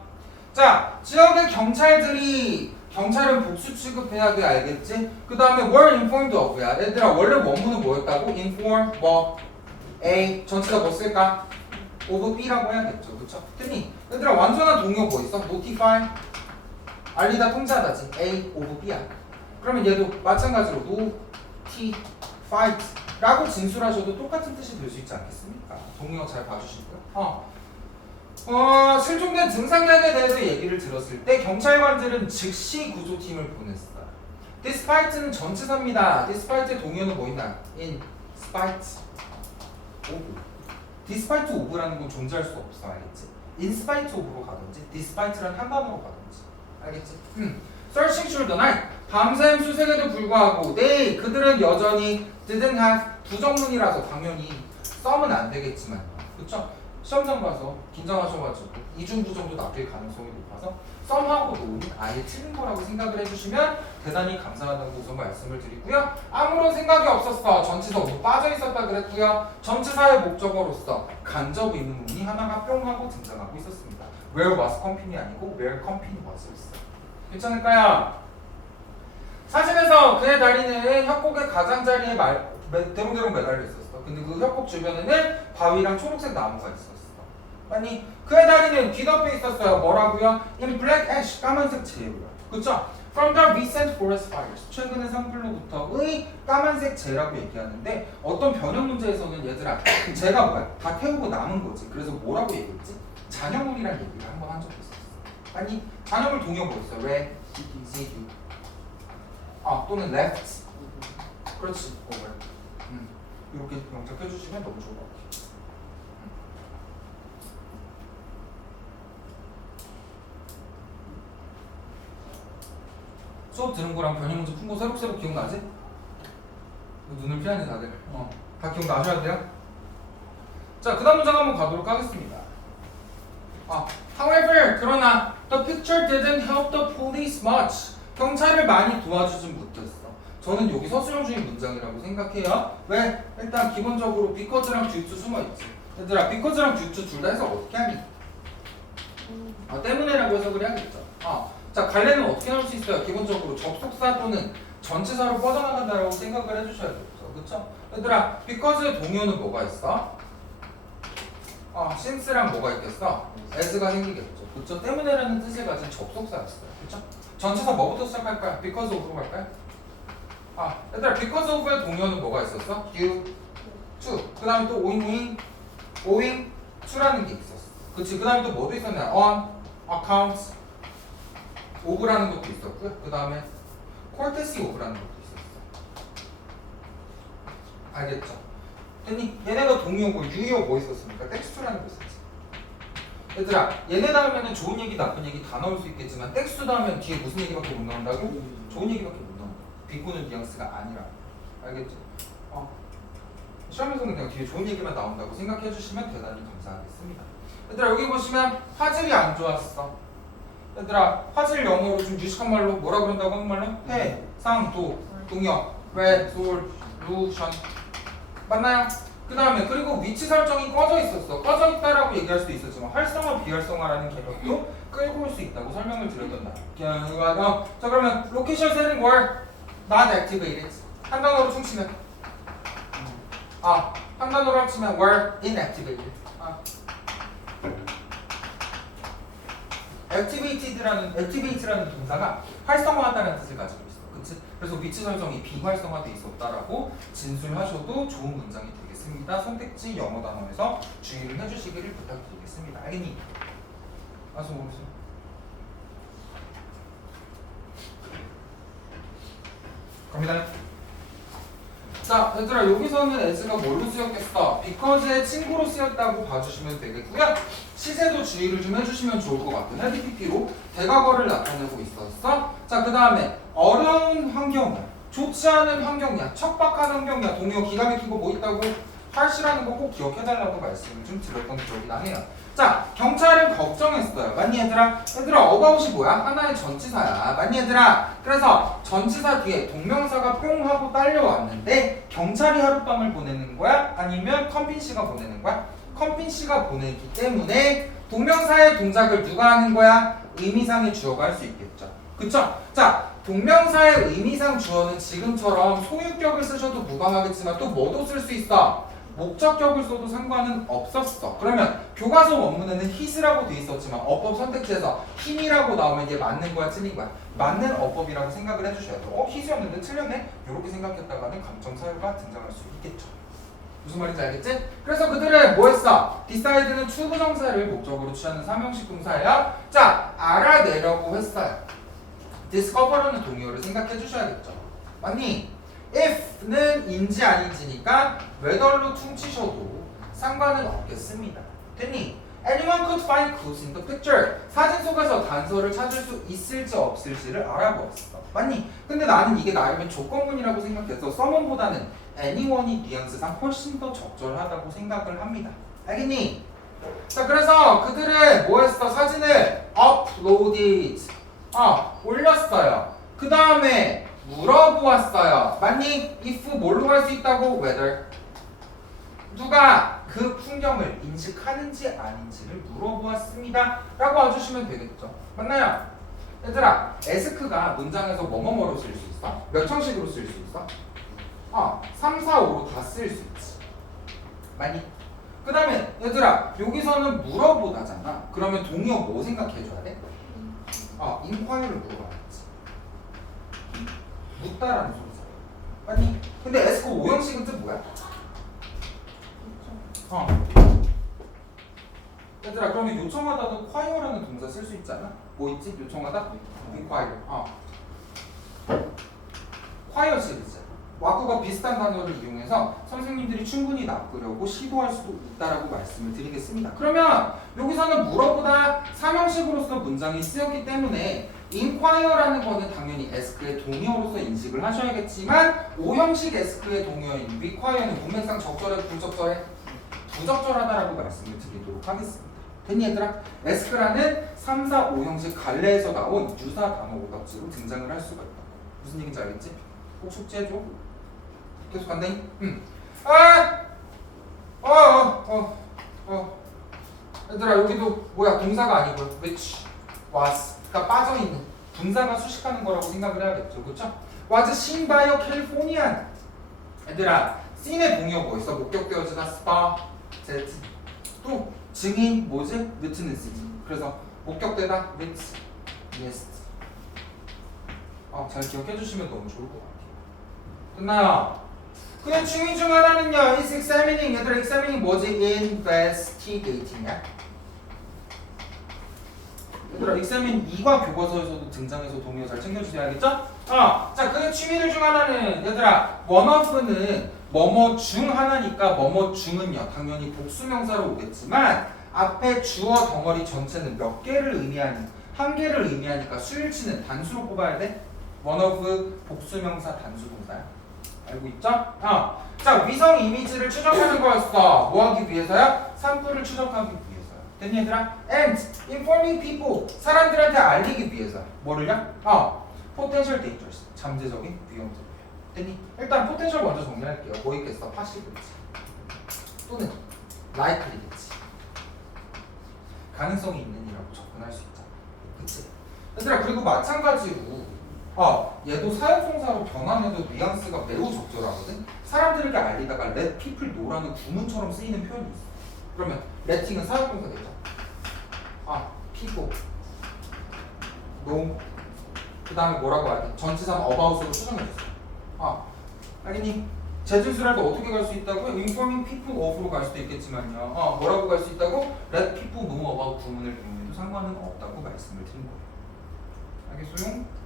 자, 지역의 경찰은 복수 취급해야 돼 알겠지? 그 다음에 were informed of야. 얘들아 원래 원문은 뭐였다고? inform 뭐 A 전체가 뭐 쓸까? of B라고 해야겠죠. 그쵸? 됐니? 얘들아 완전한 동요 뭐 있어? notify 알리다 통지하다지 A of B야. 그러면 얘도 마찬가지로 notify 라고 진술하셔도 똑같은 뜻이 될 수 있지 않겠습니까? 동요 잘 봐주시고요. 실종된 증상량에 대해서 얘기를 들었을 때 경찰관들은 즉시 구조팀을 보냈어요. despite는 전치사입니다. despite의 동요는 뭐 있나? in spite of. despite of라는 건 존재할 수 없어. 알겠지? in spite of로 가든지 despite란 한 단어로 가든지. 알겠지? searching through the night. 밤샘 수색에도 불구하고 그들은 여전히 didn't have 부정문이라서 당연히 썸은 안 되겠지만 그쵸? 시험장 가서 긴장하셔가지고 이중부정도 낚일 가능성이 높아서 썸하고 노는 아예 틀린 거라고 생각을 해주시면 대단히 감사하다고 우선 말씀을 드리고요. 아무런 생각이 없었어. 전치사 못 빠져 있었다 그랬고요. 전치사의 목적어로서 간접 의문문이 하나가 뿅 하고 등장하고 있었습니다. Where was company 아니고 Where company was였어. 괜찮을까요? 사진에서 그의 다리는 협곡의 가장자리에 대롱대롱 매달려 있었어. 근데 그 협곡 주변에는 바위랑 초록색 나무가 있었어. 아니 그의 다리는 뒤덮여 있었어요. 뭐라고요? In black ash 까만색 재고요. 그쵸? From the recent forest fires 최근의 산불로부터의 까만색 재라고 얘기하는데 어떤 변형 문제에서는 얘들아 재가 뭐야? 다 태우고 남은 거지. 그래서 뭐라고 얘기했지? 잔여물이라는 얘기를 한번 한 적이 있었어. 아니 잔여물 동요 뭐였어? 왜? residue 또는 left 그렇지 over 이렇게 영작 해주시면 너무 좋을 것 같아요. 수업 들은 거랑 변형 문제 푼 거 새록새록 기억나지? 눈을 피하네 다들. 다 기억나셔야 돼요. 자, 그 다음 문장 한번 가도록 하겠습니다. However, 그러나 the picture didn't help the police much. 경찰을 많이 도와주진 못했어. 저는 여기 서술형 중인 문장이라고 생각해요. 왜? 일단 기본적으로 because랑 due to 숨어있지. 얘들아, because랑 due to 둘 다 해서 어떻게 하니? 때문에라고 해석을 해야겠죠. 자, 갈래는 어떻게 나올 수 있어요? 기본적으로 접속사 또는 전치사로 뻗어나간다라고 생각을 해주셔야 되겠죠. 그쵸? 얘들아, because의 동요는 뭐가 있어? since랑 뭐가 있겠어? as가 생기겠죠. 그쵸? 때문에라는 뜻을 가진 접속사였어요. 그쵸? 전치사 뭐부터 시작할 거야? because of로 갈까요? 얘들아, because of의 동요는 뭐가 있었어? due to. 그 다음에 또 owing to라는 게 있었어. 그치? 그 다음에 또 뭐도 있었냐? on account of라는 것도 있었고요. 그 다음에 courtesy of라는 것도 있었어. 알겠죠? 됐니? 얘네가 동요고 유효 뭐 있었습니까? 텍스트라는 거 있었지. 얘들아, 얘네 다음에는 좋은 얘기 나쁜 얘기 다 나올 수 있겠지만 텍스트 다음엔 뒤에 무슨 얘기밖에 못 나온다고? 좋은 얘기밖에 못 나온다. 비꼬는 뉘앙스가 아니라. 알겠죠? 시험에서는 그냥 뒤에 좋은 얘기만 나온다고 생각해 주시면 대단히 감사하겠습니다. 얘들아, 여기 보시면 화질이 안 좋았어. 얘들아, 화질 영어로 좀 유식한 말로 뭐라 그런다고 한말로? 해, 상, 도, 동역, 레솔루션 맞나요? 그 다음에 그리고 위치 설정이 꺼져 있었어. 꺼져 있다라고 얘기할 수도 있었지만 활성화, 비활성화라는 개념도 끌고 올 수 있다고 설명을 드렸던 날. 자, 그러면 location setting were not activated. 한 단어로 퉁치면 한 단어로 합치면 were inactivated. activate라는 동사가 활성화하다는 뜻을 가지고 있어. 그치? 그래서 위치 설정이 비활성화돼 있었다라고 진술하셔도 좋은 문장이 되겠습니다. 선택지 영어 단어에서 주의를 해주시기를 부탁드리겠습니다. 알겠니? 모르세요. 갑니다. 자, 얘들아 여기서는 as가 뭘로 쓰였겠어? because의 친구로 쓰였다고 봐주시면 되겠고요. 시제도 주의를 좀 해주시면 좋을 것 같아요. 헤비 PP로 대과거를 나타내고 있었어. 자, 그 다음에 어려운 환경이야. 좋지 않은 환경이야. 척박한 환경이야. 동요 기가 막힌 거 뭐 있다고? 할시라는 거 꼭 기억해달라고 말씀을 좀 드렸던 기억이 나네요. 자, 경찰은 걱정했어요. 맞니 얘들아? 얘들아 about이 뭐야? 하나의 전치사야. 맞니 얘들아? 그래서 전치사 뒤에 동명사가 뿅 하고 딸려왔는데 경찰이 하룻밤을 보내는 거야? 아니면 컴빈 씨가 보내는 거야? 컴빈 씨가 보내기 때문에 동명사의 동작을 누가 하는 거야? 의미상의 주어가 할 수 있겠죠. 그쵸? 자, 동명사의 의미상 주어는 지금처럼 소유격을 쓰셔도 무방하겠지만 또 뭐도 쓸 수 있어? 목적격을 써도 상관은 없었어. 그러면 교과서 원문에는 hit이라고 돼 있었지만 어법 선택지에서 힘이라고 나오면 이게 맞는 거야 틀린 거야? 맞는 어법이라고 생각을 해주셔야 돼요. hit이었는데 틀렸네? 이렇게 생각했다가는 감정 사유가 등장할 수 있겠죠. 무슨 말인지 알겠지? 그래서 그들은 뭐 했어? decide는 추부정사를 목적으로 취하는 삼형식 동사예요. 자, 알아내려고 했어요. discover는 동의어를 생각해 주셔야겠죠. 맞니? if는 인지 아닌지니까 whether로 퉁치셔도 상관은 없겠습니다. 됐니? Anyone could find clues in the picture. 사진 속에서 단서를 찾을 수 있을지 없을지를 알아보았어. 맞니? 근데 나는 이게 나름의 조건문이라고 생각해서 someone보다는 anyone이 뉘앙스상 훨씬 더 적절하다고 생각을 합니다. 알겠니? 자, 그래서 그들은 뭐 했어? 사진을 uploaded. 올렸어요. 그 다음에 물어보았어요. 맞니? if 뭘로 갈 수 있다고? whether. 누가 그 풍경을 인식하는지 아닌지를 물어보았습니다. 라고 와주시면 되겠죠. 맞나요? 얘들아, ask가 문장에서 뭐뭐뭐로 쓸 수 있어? 몇 형식으로 쓸 수 있어? 3, 4, 5로 다 쓸 수 있지. 맞니? 그 다음에 얘들아, 여기서는 물어보다잖아. 그러면 동의어 뭐 생각해줘야 돼? inquiry를 물어봐야지. 묻다라는 소리잖아. 맞니? 근데 ask 5형식은 뜻 뭐야? 얘들아, 그러면 요청하다도 require라는 동사 쓸 수 있잖아. 뭐 있지? 요청하다? require. require 시리즈. 와꾸가 비슷한 단어를 이용해서 선생님들이 충분히 낚으려고 시도할 수도 있다라고 말씀을 드리겠습니다. 그러면 여기서는 물어보다 삼형식으로서 문장이 쓰였기 때문에 inquire라는 거는 당연히 ask의 동의어로서 인식을 하셔야겠지만 5형식 ask의 동의어인 require는 문맥상 적절해? 불적절해? 부적절하다라고 말씀을 드리도록 하겠습니다. 됐니 얘들아? ask라는 3, 4, 5형식 갈래에서 나온 유사 단어 오답지로 등장을 할 수가 있다. 무슨 얘기인지 알겠지? 꼭 숙지해줘. 계속 간다잉? 얘들아, 여기도 뭐야? 동사가 아니고요. which, was. 그러니까 빠져있는 분사가 수식하는 거라고 생각을 해야겠죠. 그쵸? was seen by a Californian. 얘들아, seen의 동의어 뭐 있어? 목격되어지다 spotted. 또 증인 뭐지? witness지. 그래서 목격되다 witnessed. 잘 기억해 주시면 너무 좋을 것 같아요. 끝나요? 그냥 증인 중 하나는요, is examining. 얘들아, examining 뭐지? investigating이야. 얘들아, examine 2과 교과서에서도 등장해서 동의어 잘 챙겨주세요. 알겠죠? 자, 그 취미들 중 하나는 얘들아, one of는 뭐뭐 중 하나니까 뭐뭐 중은요, 당연히 복수명사로 오겠지만 앞에 주어 덩어리 전체는 몇 개를 의미하는, 한 개를 의미하니까 수일치는 단수로 뽑아야 돼. one of 복수명사 단수동사야. 알고 있죠? 자, 위성 이미지를 추적하는 거였어. 뭐 하기 위해서야? 산불을 추적하기 위해서야. 됐니 얘들아? And informing people. 사람들한테 알리기 위해서. 뭐를요? potential dangers. 잠재적인 위험성. 됐니? 일단 potential 먼저 정리할게요. 뭐 있겠어? possibility. 또는 likely겠지. 가능성이 있는 이라고 접근할 수 있잖아. 그치? 얘들아, 그리고 마찬가지로 얘도 사역동사로 변환해도 뉘앙스가 매우 적절하거든. 사람들에게 알리다가 let people know라는 구문처럼 쓰이는 표현이 있어. 그러면 letting은 사역동사 되죠. people know. 그 다음에 뭐라고 해야 돼? 전치사는 about으로 수정해줬어. 알겠니? 재진술할 때 어떻게 갈 수 있다고요? informing people of로 갈 수도 있겠지만요. 뭐라고 갈 수 있다고? let people know about 구문을 이용해도 상관은 없다고 말씀을 드린 거예요. 알겠어요?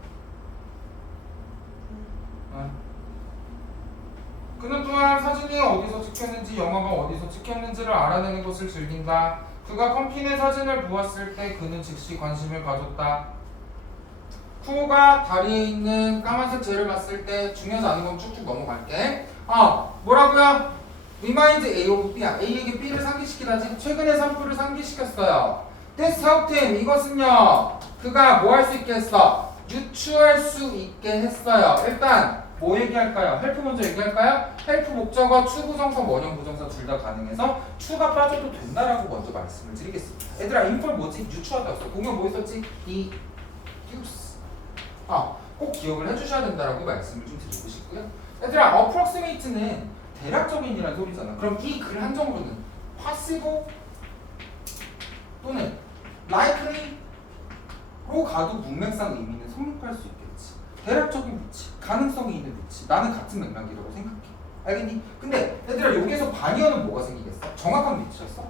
그는 또한 사진이 어디서 찍혔는지 영화가 어디서 찍혔는지를 알아내는 것을 즐긴다. 그가 컴핀의 사진을 보았을 때 그는 즉시 관심을 가졌다. 쿠가 다리에 있는 까만색 젤을 봤을 때 중요하지 않은 건 쭉쭉 넘어갈게. 뭐라고요? Remind A of B야. A에게 B를 상기시키다지. 최근에 산불을 상기시켰어요. This helped him. 이것은요. 그가 뭐 할 수 있게 했어? 유추할 수 있게 했어요. 일단 뭐 얘기할까요? 헬프 먼저 얘기할까요? 헬프 목적어, 추구정사, 원형 부정사 둘 다 가능해서 추가 빠져도 된다라고 먼저 말씀을 드리겠습니다. 얘들아 인펄 뭐지? 유추하다였어. 공연 뭐 있었지? deduce. 꼭 기억을 해주셔야 된다라고 말씀을 좀 드리고 싶고요. 얘들아 approximate는 대략적인이라는 소리잖아. 그럼 이 글 한정으로는 possible 또는 likely로 가도 문맥상 의미는 성립할 수 있겠지. 대략적인 위치, 가능성이 있는 위치. 나는 같은 맥락이라고 생각해. 알겠니? 근데 얘들아 여기서 반이어는 뭐가 생기겠어? 정확한 위치였어?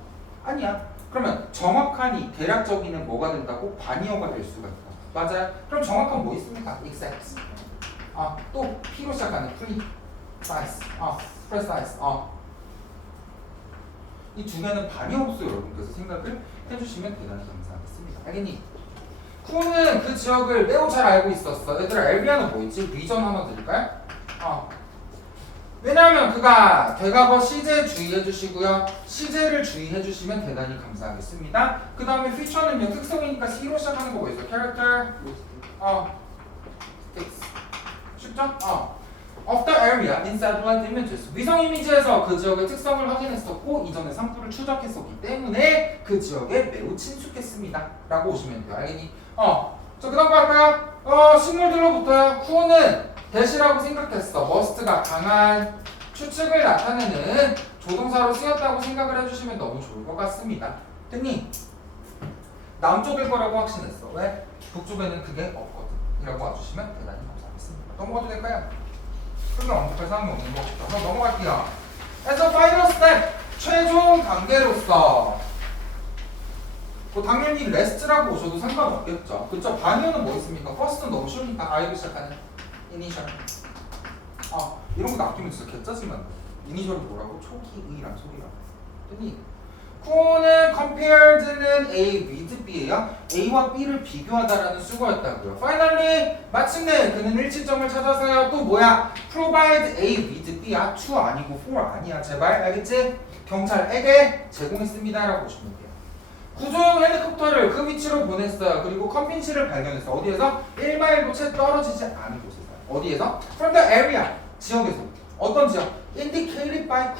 아니야. 그러면 정확한이 대략적인은 뭐가 된다고? 반이어가 될 수가 있다. 맞아요. 그럼 정확한 뭐 있습니까? exact. 또 P로 시작하는 precise. precise. 이 두 개는 반이 없어요, 여러분께서 생각을 해주시면 대단히 감사하겠습니다. 알겠니? 쿠는 그 지역을 매우 잘 알고 있었어. 얘들아 엘비아는 뭐 있지? 리전 하나 드릴까요? 왜냐하면 그가 대과거 시제 주의해 주시고요. 시제를 주의해 주시면 대단히 감사하겠습니다. 그 다음에 feature는요. 특성이니까 C로 시작하는 거 뭐 있어? character, 쉽죠? of the area in satellite images. 위성 이미지에서 그 지역의 특성을 확인했었고 이전에 산불을 추적했었기 때문에 그 지역에 매우 친숙했습니다. 라고 오시면 돼요. 알겠니? 자, 그 다음 거 할까요? 식물들로부터요. 쿠는 대시라고 생각했어. must가 강한 추측을 나타내는 조동사로 쓰였다고 생각을 해주시면 너무 좋을 것 같습니다. 됐니? 남쪽일 거라고 확신했어. 왜? 북쪽에는 그게 없거든. 이라고 와주시면 대단히 감사하겠습니다. 넘어가도 될까요? 크게 언급할 사항이 없는 것 같아서 넘어갈게요. As a final step, 최종 단계로서 당연히 rest라고 오셔도 상관없겠죠. 그쵸? 반이어는 뭐 있습니까? first는 너무 쉬우니까 I로 시작하는 initial. 이런 거 낚이면 진짜 개짜증난다. 이니셜은 뭐라고? 초기의란 소리라고. 됐니? 쿠는 compared는 A with B예요. A와 B를 비교하다라는 수거였다고요. Finally, 마침내 그는 일치점을 찾아서요. 또 뭐야? Provide A with B야. to 아니고 for 아니야. 제발 알겠지? 경찰에게 제공했습니다라고 보시면 돼요. 구조용 헬리콥터를 그 위치로 보냈어요. 그리고 컴핀시를 발견했어. 어디에서? 1마일도 채 떨어지지 않은 곳에서. 어디에서? From the area. 지역에서. 어떤 지역? Indicated by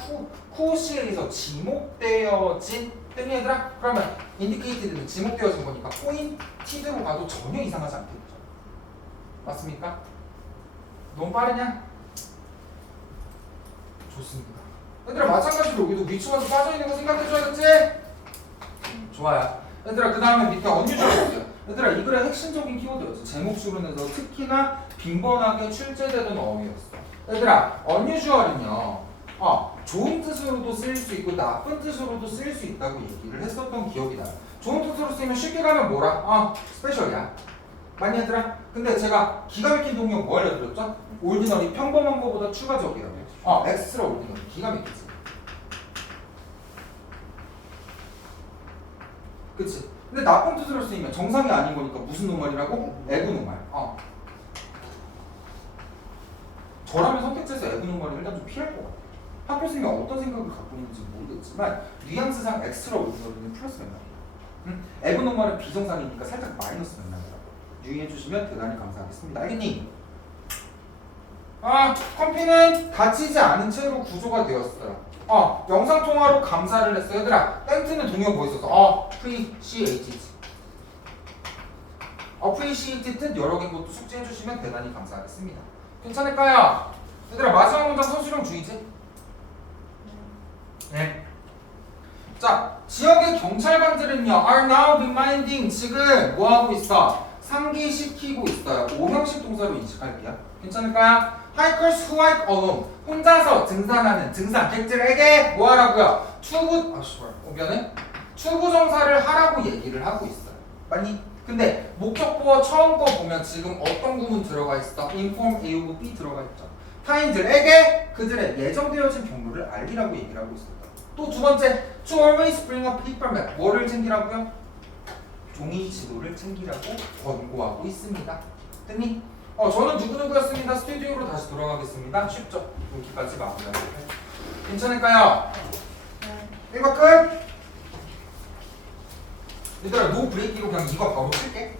쿠시에서 지목되어진. 됐니 얘들아? 그러면 indicated는 지목되어진 거니까 pointed로 가도 전혀 이상하지 않겠죠. 맞습니까? 너무 빠르냐? 좋습니다. 얘들아 마찬가지로 여기도 위치가 빠져있는 거 생각해줘야겠지? 좋아요. 얘들아 그 다음에 밑에 unusual. 얘들아 이 글의 핵심적인 키워드였지. 제목 수론에서 특히나 빈번하게 출제되던 어휘였어. 얘들아 unusual은요 좋은 뜻으로도 쓰일 수 있고 나쁜 뜻으로도 쓰일 수 있다고 얘기를 했었던 기억이 나요. 좋은 뜻으로 쓰이면 쉽게 가면 뭐라? 스페셜이야. 맞니 얘들아? 근데 제가 기가 막힌 동력 뭐 알려드렸죠? 올디너리 평범한 것보다 추가적이라고. 엑스트라 올디너리 기가 막히지. 그치? 근데 나쁜 뜻으로 쓰이면 정상이 아닌 거니까 무슨 노말이라고? 애구노말. 저라면 선택지에서 애구노말을 일단 좀 피할 것 같아요. 학교 선생님이 어떤 생각을 갖고 있는지 모르겠지만 뉘앙스상 엑스트라 오디너리는 플러스 맥락이에요. 애구노말은 비정상이니까 살짝 마이너스 맥락이라고 유의해 주시면 대단히 감사하겠습니다. 알겠니? 컴피는 다치지 않은 채로 구조가 되었어요. 영상통화로 감사를 했어요. 얘들아 땡트는 동요 뭐 있었어? appreciated. appreciated 뜻 여러 개인 것도 숙지해 주시면 대단히 감사하겠습니다. 괜찮을까요? 얘들아 마지막 문장 서술형 주의지? 네. 자, 지역의 경찰관들은요 are now reminding 지금 뭐하고 있어? 상기시키고 있어요. 5형식 동사로 인식할게요. 괜찮을까요? Hikers who hike alone 혼자서 등산하는 등산객들에게 뭐하라고요? 추구정사를 하라고 얘기를 하고 있어요. 맞니? 근데 목적보어 처음 거 보면 지금 어떤 구문 들어가 있어? inform A of B 들어가 있죠. 타인들에게 그들의 예정되어진 경로를 알리라고 얘기를 하고 있었다. 또 두 번째, to always bring a paper map. 뭐를 챙기라고요? 종이 지도를 챙기라고 권고하고 있습니다. 됐니? 저는 누구누구였습니다. 스튜디오로 다시 돌아가겠습니다. 쉽죠? 여기까지 마무리할게요. 괜찮을까요? 이거 끝! 얘들아, 노 브레이크로 그냥 이거 바로 칠게.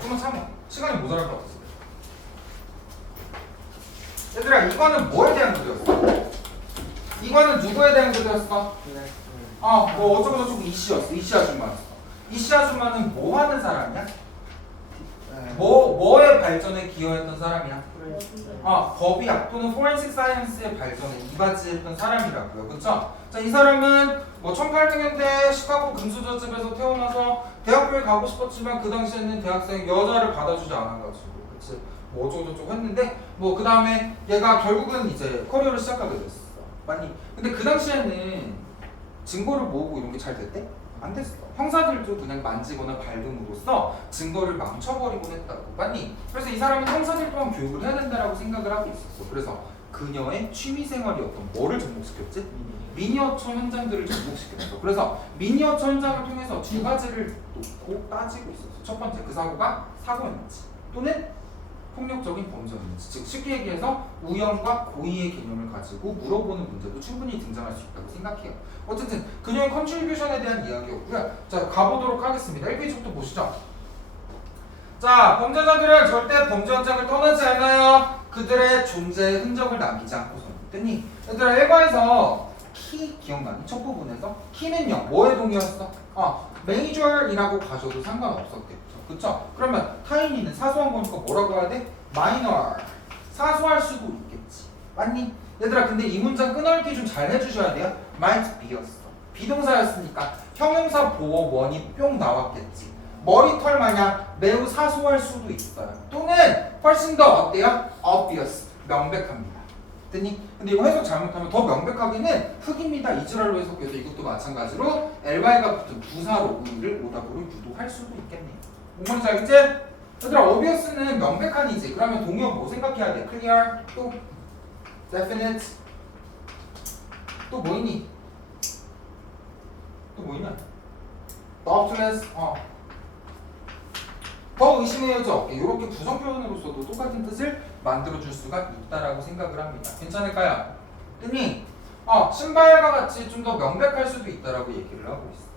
좀만 참아. 시간이 모자랄 것 같았어. 얘들아, 이거는 뭐에 대한 글이었어? 이거는 누구에 대한 글이었어? 뭐 어쩌고저쩌고 이씨 아줌마였어. 이씨 아줌마는 뭐 하는 사람이야? 뭐의 발전에 기여했던 사람이야? 법의학 또는 forensic science의 발전에 이바지했던 사람이라고요. 그쵸? 자, 이 사람은 뭐 1800년대 시카고 금수저집에서 태어나서 대학교에 가고 싶었지만 그 당시에는 대학생 여자를 받아주지 않아가지고, 그치? 뭐 어쩌고저쩌고 했는데, 뭐 그 다음에 얘가 결국은 이제 커리어를 시작하게 됐어. 많이. 근데 그 당시에는 증거를 모으고 이런 게 잘 됐대? 안 됐어. 형사들도 그냥 만지거나 밟음으로써 증거를 망쳐버리곤 했다고. 맞니? 그래서 이 사람은 형사들 또한 교육을 해야 된다라고 생각을 하고 있었어. 그래서 그녀의 취미생활이었던 뭐를 접목시켰지? 미니어처 현장들을 접목시켰어. 그래서 미니어처 현장을 통해서 두 가지를 놓고 따지고 있었어. 첫 번째, 그 사고가 사고였는지 또는 폭력적인 범죄였는지. 즉 쉽게 얘기해서 우연과 고의의 개념을 가지고 물어보는 문제도 충분히 등장할 수 있다고 생각해요. 어쨌든 그녀의 컨트리뷰션에 대한 이야기였고요. 자, 가보도록 하겠습니다. 1페이지부터 보시죠. 자, 범죄자들은 절대 범죄 현장을 떠나지 않아요. 그들의 존재의 흔적을 남기지 않고서는. 됐니? 얘들아, 1과에서 키 기억나니? 첫 부분에서 키는요 뭐의 동의였어? 메이저이라고 가셔도 상관없었겠죠. 그쵸? 그러면 타이니는 사소한 거니까 뭐라고 해야 돼? 마이너. 사소할 수도 있겠지. 맞니? 얘들아, 근데 이 문장 끊어읽기 좀 잘 해주셔야 돼요. might be였어. 비동사였으니까 형용사 보어 원이 뿅 나왔겠지. 머리털 마냥 매우 사소할 수도 있어요. 또는 훨씬 더 어때요? obvious. 명백합니다. 됐니? 근데 이거 해석 잘못하면 더 명백하게는 흑입니다. 이즈랄로 해석해서 이것도 마찬가지로 ly가 붙은 부사로 의를 오답으로 유도할 수도 있겠네요. 뭔 말인지 알겠지? 얘들아, obvious는 명백한이지. 그러면 동의어 뭐 생각해야 돼? clear, 또 definite, 또 뭐 있니? 또 뭐 있냐? doubtless, 더 의심해야죠 없게. 이렇게 부정 표현으로서도 똑같은 뜻을 만들어줄 수가 있다라고 생각을 합니다. 괜찮을까요? 됐니? 신발과 같이 좀 더 명백할 수도 있다라고 얘기를 하고 있어.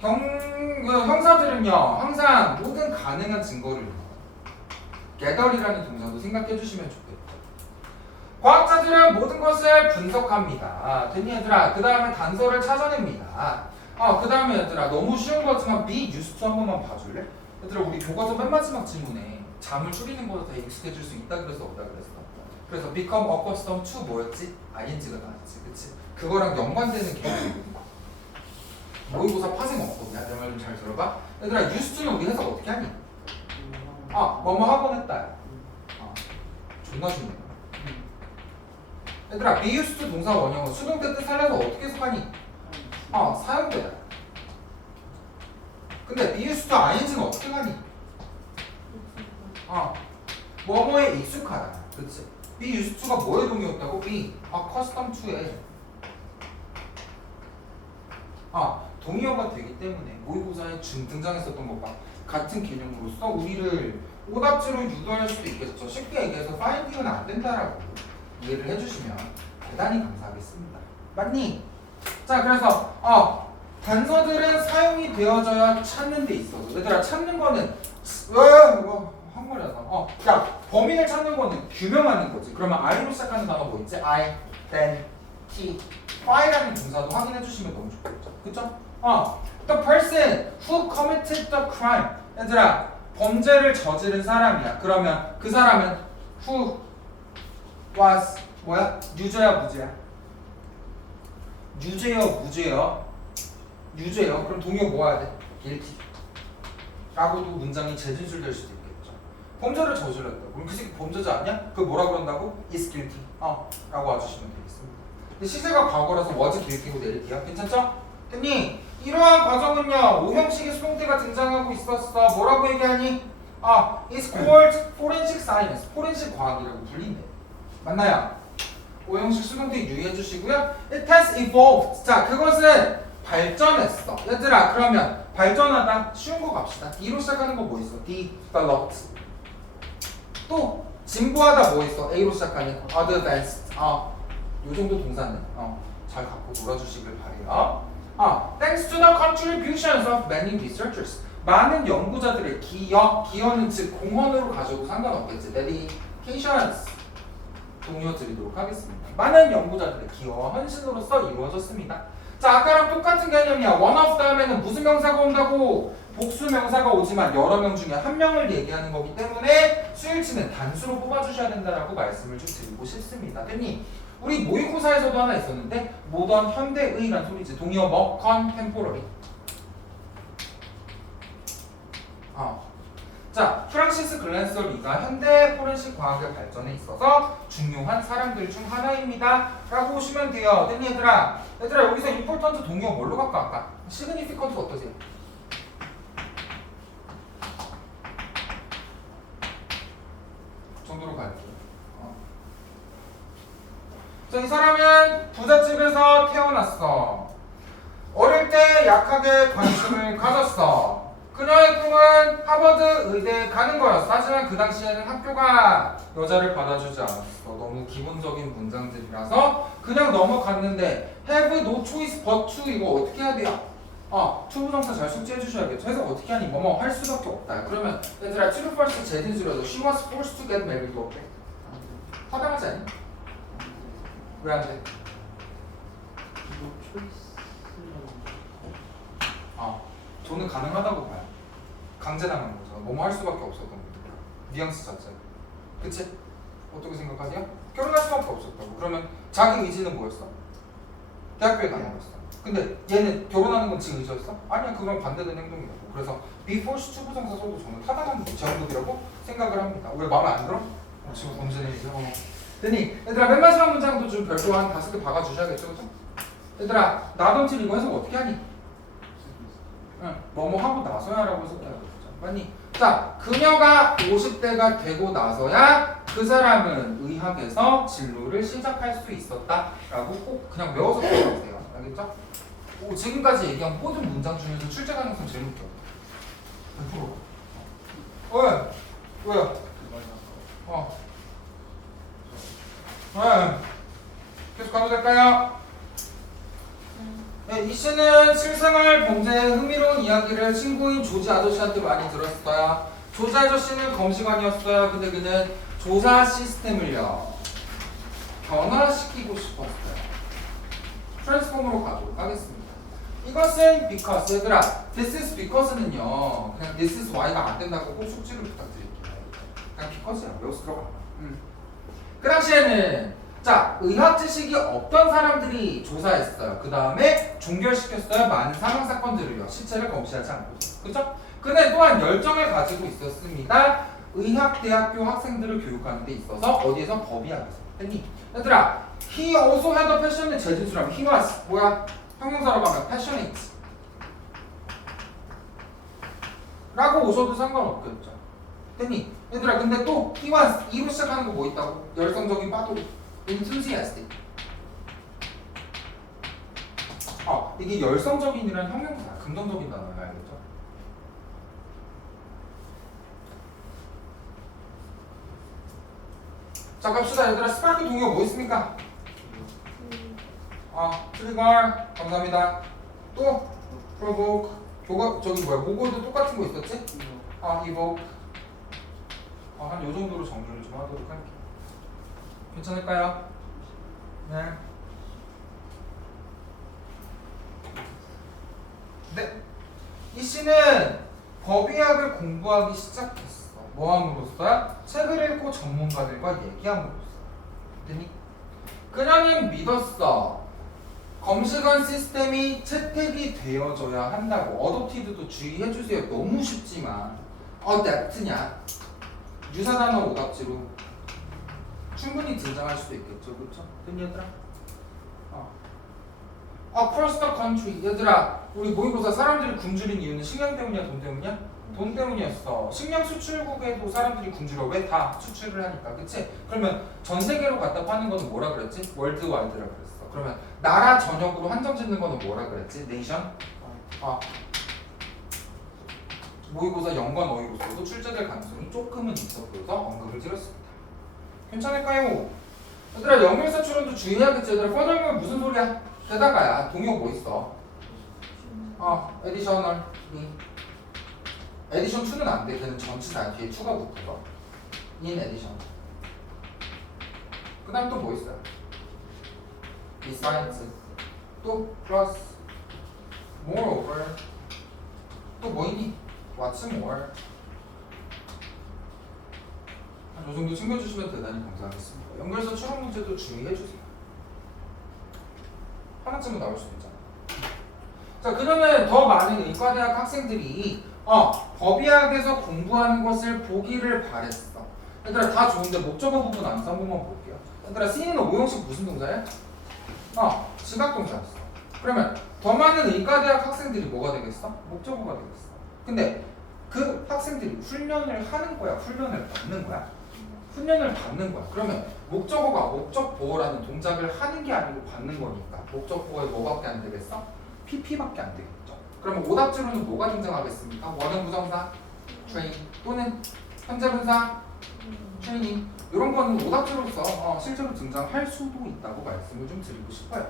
형사들은요 항상 모든 가능한 증거를 gather이라는 동사도 생각해 주시면 좋겠죠. 과학자들은 모든 것을 분석합니다. 됐니 얘들아? 그 다음에 단서를 찾아냅니다. 그 다음에 얘들아, 너무 쉬운 거지만 be used to 한 번만 봐줄래? 얘들아, 우리 교과서 맨 마지막 질문에 잠을 줄이는 거도 다 익숙해질 수 있다 그래서 없다 그랬어. 그래서 become accustomed to 뭐였지? ing가 나왔지. 그치? 그거랑 연관되는 개념이거든. 모의고사 파생 없거든요. 내 말 좀 잘 들어봐. 얘들아, used to는 우리 해석 어떻게 하니? 뭐뭐 하곤 했다. 존나 쉽네. 얘들아, be used to 동사 원형은 수동태 뜻 살려서 어떻게 해석하니? 사용되다. 근데 be used to ing는 어떻게 가니? 뭐뭐에 익숙하다. 그치? be used to가 뭐의 동의였다고? be accustomed to에 동의어가 되기 때문에 모의고사에 등장했었던 것과 같은 개념으로서 우리를 오답지로 유도할 수도 있겠죠. 쉽게 얘기해서 파인딩은 안 된다라고 이해를 해주시면 대단히 감사하겠습니다. 맞니? 자, 그래서 단서들은 사용이 되어져야 찾는 데 있어서. 얘들아, 찾는 거는 한글이라서 야, 범인을 찾는 거는 규명하는 거지. 그러면 I로 시작하는 단어 뭐 있지? I, then, T, I라는 동사도 확인해 주시면 너무 좋겠죠. 그쵸? The person who committed the crime. 얘들아, 범죄를 저지른 사람이야. 그러면 그 사람은 who was 뭐야? 유죄야 무죄야? 유죄요 무죄요? 유죄요. 그럼 동의어 뭐 해야 돼? guilty 라고도 문장이 재진술될 수도 있겠죠. 범죄를 저질렀다고. 그럼 그 새끼 범죄자 아니야? 그거 뭐라 그런다고? is guilty 라고 와주시면 되겠습니다. 근데 시제가 과거라서 was guilty고 내릴게요. 괜찮죠? 됐니? 이러한 과정은요 5형식의 수동태가 등장하고 있었어. 뭐라고 얘기하니? is called forensic science. 포렌식 과학이라고 불린대. 맞나요? 오형식 수동태 유의해 주시고요. It has evolved. 자, 그것은 발전했어. 얘들아, 그러면 발전하다 쉬운 거 갑시다. D로 시작하는 거 뭐 있어? developed. 또 진보하다 뭐 있어? A로 시작하는 advanced. 요 정도 동사는 잘 갖고 놀아주시길 바래요. Thanks to the contributions of many researchers. 많은 연구자들의 기여는 즉 공헌으로 가져도 상관없겠지. dedications. 동요 드리도록 하겠습니다. 많은 연구자들의 기여와 헌신으로서 이루어졌습니다. 자, 아까랑 똑같은 개념이야. one of 다음에는 무슨 명사가 온다고? 복수 명사가 오지만 여러 명 중에 한 명을 얘기하는 거기 때문에 수일치는 단수로 뽑아주셔야 된다라고 말씀을 좀 드리고 싶습니다. 됐니? 우리 모의고사에서도 하나 있었는데 모던 현대의란 소리지. 동의어 뭐? contemporary. 자, 프랑시스 글랜서리가 현대 포렌식 과학의 발전에 있어서 중요한 사람들 중 하나입니다. 라고 보시면 돼요. 됐니 얘들아? 얘들아, 여기서 important 동의어 뭘로 갈까 아까? significant 어떠세요? 정도로 갈게요. 자, 이 사람은 부잣집에서 태어났어. 어릴 때 약하게 관심을 가졌어. 그녀의 꿈은 하버드 의대에 가는 거였어. 하지만 그 당시에는 학교가 여자를 받아주지 않았어. 너무 기본적인 문장들이라서 그냥 넘어갔는데 have no choice but to 이거 어떻게 해야 돼요? 투부정사 잘 숙지해 주셔야겠죠. 해석 어떻게 하니? 뭐뭐 할 수밖에 없다. 그러면 얘들아 true false 제든 줄여도 she was forced to get married 어때? 타당하지 않니? 왜 안 돼? 저는 가능하다고 봐요. 강제당한 거죠. 뭐뭐 할 수밖에 없었던 거예요. 뉘앙스 자체. 그치? 어떻게 생각하세요? 결혼할 수밖에 없었다고. 그러면 자기 의지는 뭐였어? 대학교에 가는 거였어. 근데 얘는 결혼하는 건 지 의지였어? 아니야, 그건 반대되는 행동이라고. 그래서 be forced to 부정사 써도 저는 타당한 제형법이라고 생각을 합니다. 왜 마음에 안 들어? 지금 문제는 이제 됐니? 얘들아, 맨 마지막 문장도 좀 별도 한 5개 박아주셔야겠죠, 그죠? 얘들아, 나던질 이거 해석 어떻게 하니? 뭐뭐 하고 나서야라고 해석해야겠죠. 맞니? 자, 그녀가 50대가 되고 나서야 그 사람은 의학에서 진로를 시작할 수 있었다라고 꼭 그냥 외워서 들어보세요. 알겠죠? 지금까지 얘기한 모든 문장 중에서 출제 가능성 제일 높아요. 100%. 왜? 왜요? 계속 가도 될까요? 네, 이 씨는 실생활 범죄의 흥미로운 이야기를 친구인 조지 아저씨한테 많이 들었어요. 조지 아저씨는 검시관이었어요. 근데 그는 조사 시스템을요 변화시키고 싶었어요. 트랜스폼으로 가도록 하겠습니다. 이것은 because. 얘들아, this is because는요 그냥 this is why가 안 된다고 꼭 숙지를 부탁드릴게요. 그냥 because야. 외워서 들어가. 그 당시에는 자, 의학 지식이 없던 사람들이 조사했어요. 그 다음에 종결시켰어요. 많은 사망 사건들을요. 시체를 검시하지 않고. 그죠? 근데 또한 열정을 가지고 있었습니다. 의학대학교 학생들을 교육하는 데 있어서 어디에서? 법의학에서. 됐니? 얘들아, he also had a passionate 재주수라면 he was 뭐야? 형용사로 가면 passionate 라고 오셔도 상관없겠죠. 됐니? 얘들아, 근데 또 he was E로 시작하는 거 뭐 있다고? 열성적인 파도리. enthusiastic. 이게 열성적인이라는 형용사야. 긍정적인 단어야. 알겠죠? 자, 갑시다. 얘들아, 스파크 동의어 뭐 있습니까? 트리거. 감사합니다. 또 provoke. 저기 뭐야? 모고도 똑같은 거 있었지? evoke. 한 요 정도로 정리를 좀 하도록 할게요. 괜찮을까요? 네. 네. 이 씨는 법의학을 공부하기 시작했어. 뭐함으로써? 책을 읽고 전문가들과 얘기함으로써. 됐니? 그녀는 믿었어. 검시관 시스템이 채택이 되어져야 한다고. 어댑티드도 주의해주세요. 너무 쉽지만 adapt냐? 유사단어 오답지로 충분히 등장할 수도 있겠죠. 그렇죠? 됐니 얘들아? across the country. 얘들아, 우리 모의고사 사람들이 굶주린 이유는 식량 때문이야? 돈 때문이야? 돈 때문이었어. 식량 수출국에도 사람들이 굶주려. 왜? 다 수출을 하니까. 그치? 그러면 전 세계로 갖다 파는 거는 뭐라 그랬지? 월드와이드라 그랬어. 그러면 나라 전역으로 한정 짓는 거는 뭐라 그랬지? 네이션? 모의고사 연관 어휘로서도 출제될 가능성이 조금은 있어서 언급을 드렸습니다. 괜찮을까요? 얘들아 연결사 추론도 주의해야겠지. 얘들아 퍼널면 무슨 소리야? 게다가야 동요 뭐 있어? 에디셔널 에디션 2는 안 돼. 걔는 전치사야. 뒤에 2가 붙어서 in addition. 그 다음 또 뭐 있어요? besides 또 plus moreover 또 뭐 있니? what's more. 이 정도 챙겨주시면 대단히 감사하겠습니다. 연결사 추론 문제도 주의해주세요. 하나쯤은 나올 수도 있잖아. 자, 그러면 더 많은 의과대학 학생들이 법의학에서 공부하는 것을 보기를 바랬어. 얘들아 다 좋은데 목적어 부분 안에서 한 번만 볼게요. 얘들아 C는 오형식 무슨 동사야? 지각동사였어. 그러면 더 많은 의과대학 학생들이 뭐가 되겠어? 목적어가 되겠어. 근데 그 학생들이 훈련을 하는 거야? 훈련을 받는 거야? 훈련을 받는 거야. 그러면 목적어가 목적보호라는 동작을 하는 게 아니고 받는 거니까 목적보호에 뭐밖에 안 되겠어? PP밖에 안 되겠죠. 그러면 오답지로는 뭐가 등장하겠습니까? 원형 부정사, train 또는 현재 분사, training 이런 거는 오답지로서 실제로 등장할 수도 있다고 말씀을 좀 드리고 싶어요.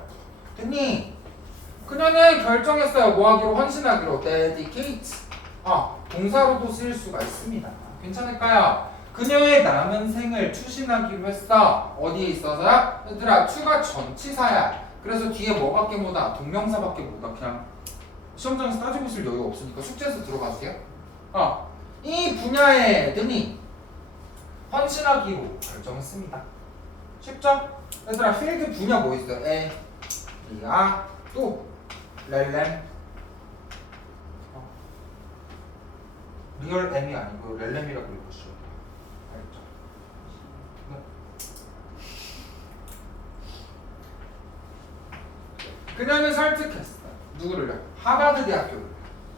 됐니? 그녀는 결정했어요. 뭐 하기로? 헌신하기로. dedicate. 동사로도 쓰일 수가 있습니다. 괜찮을까요? 그녀의 남은 생을 추신하기로 했어. 어디에 있어서요? 얘들아, 추가 전치사야. 그래서 뒤에 뭐밖에 못하? 동명사밖에 못하. 그냥 시험장에서 따지고 있을 여유가 없으니까 숙제에서 들어가세요. 이 분야에 됐니? 헌신하기로 결정했습니다. 쉽죠? 얘들아, 필드 분야 뭐 있어요? 또 렐렘. 리얼 M이 아니고 렐렘이라고 읽으시죠. 알겠죠? 네. 그녀는 설득했어. 누구를요? 하버드 대학교를.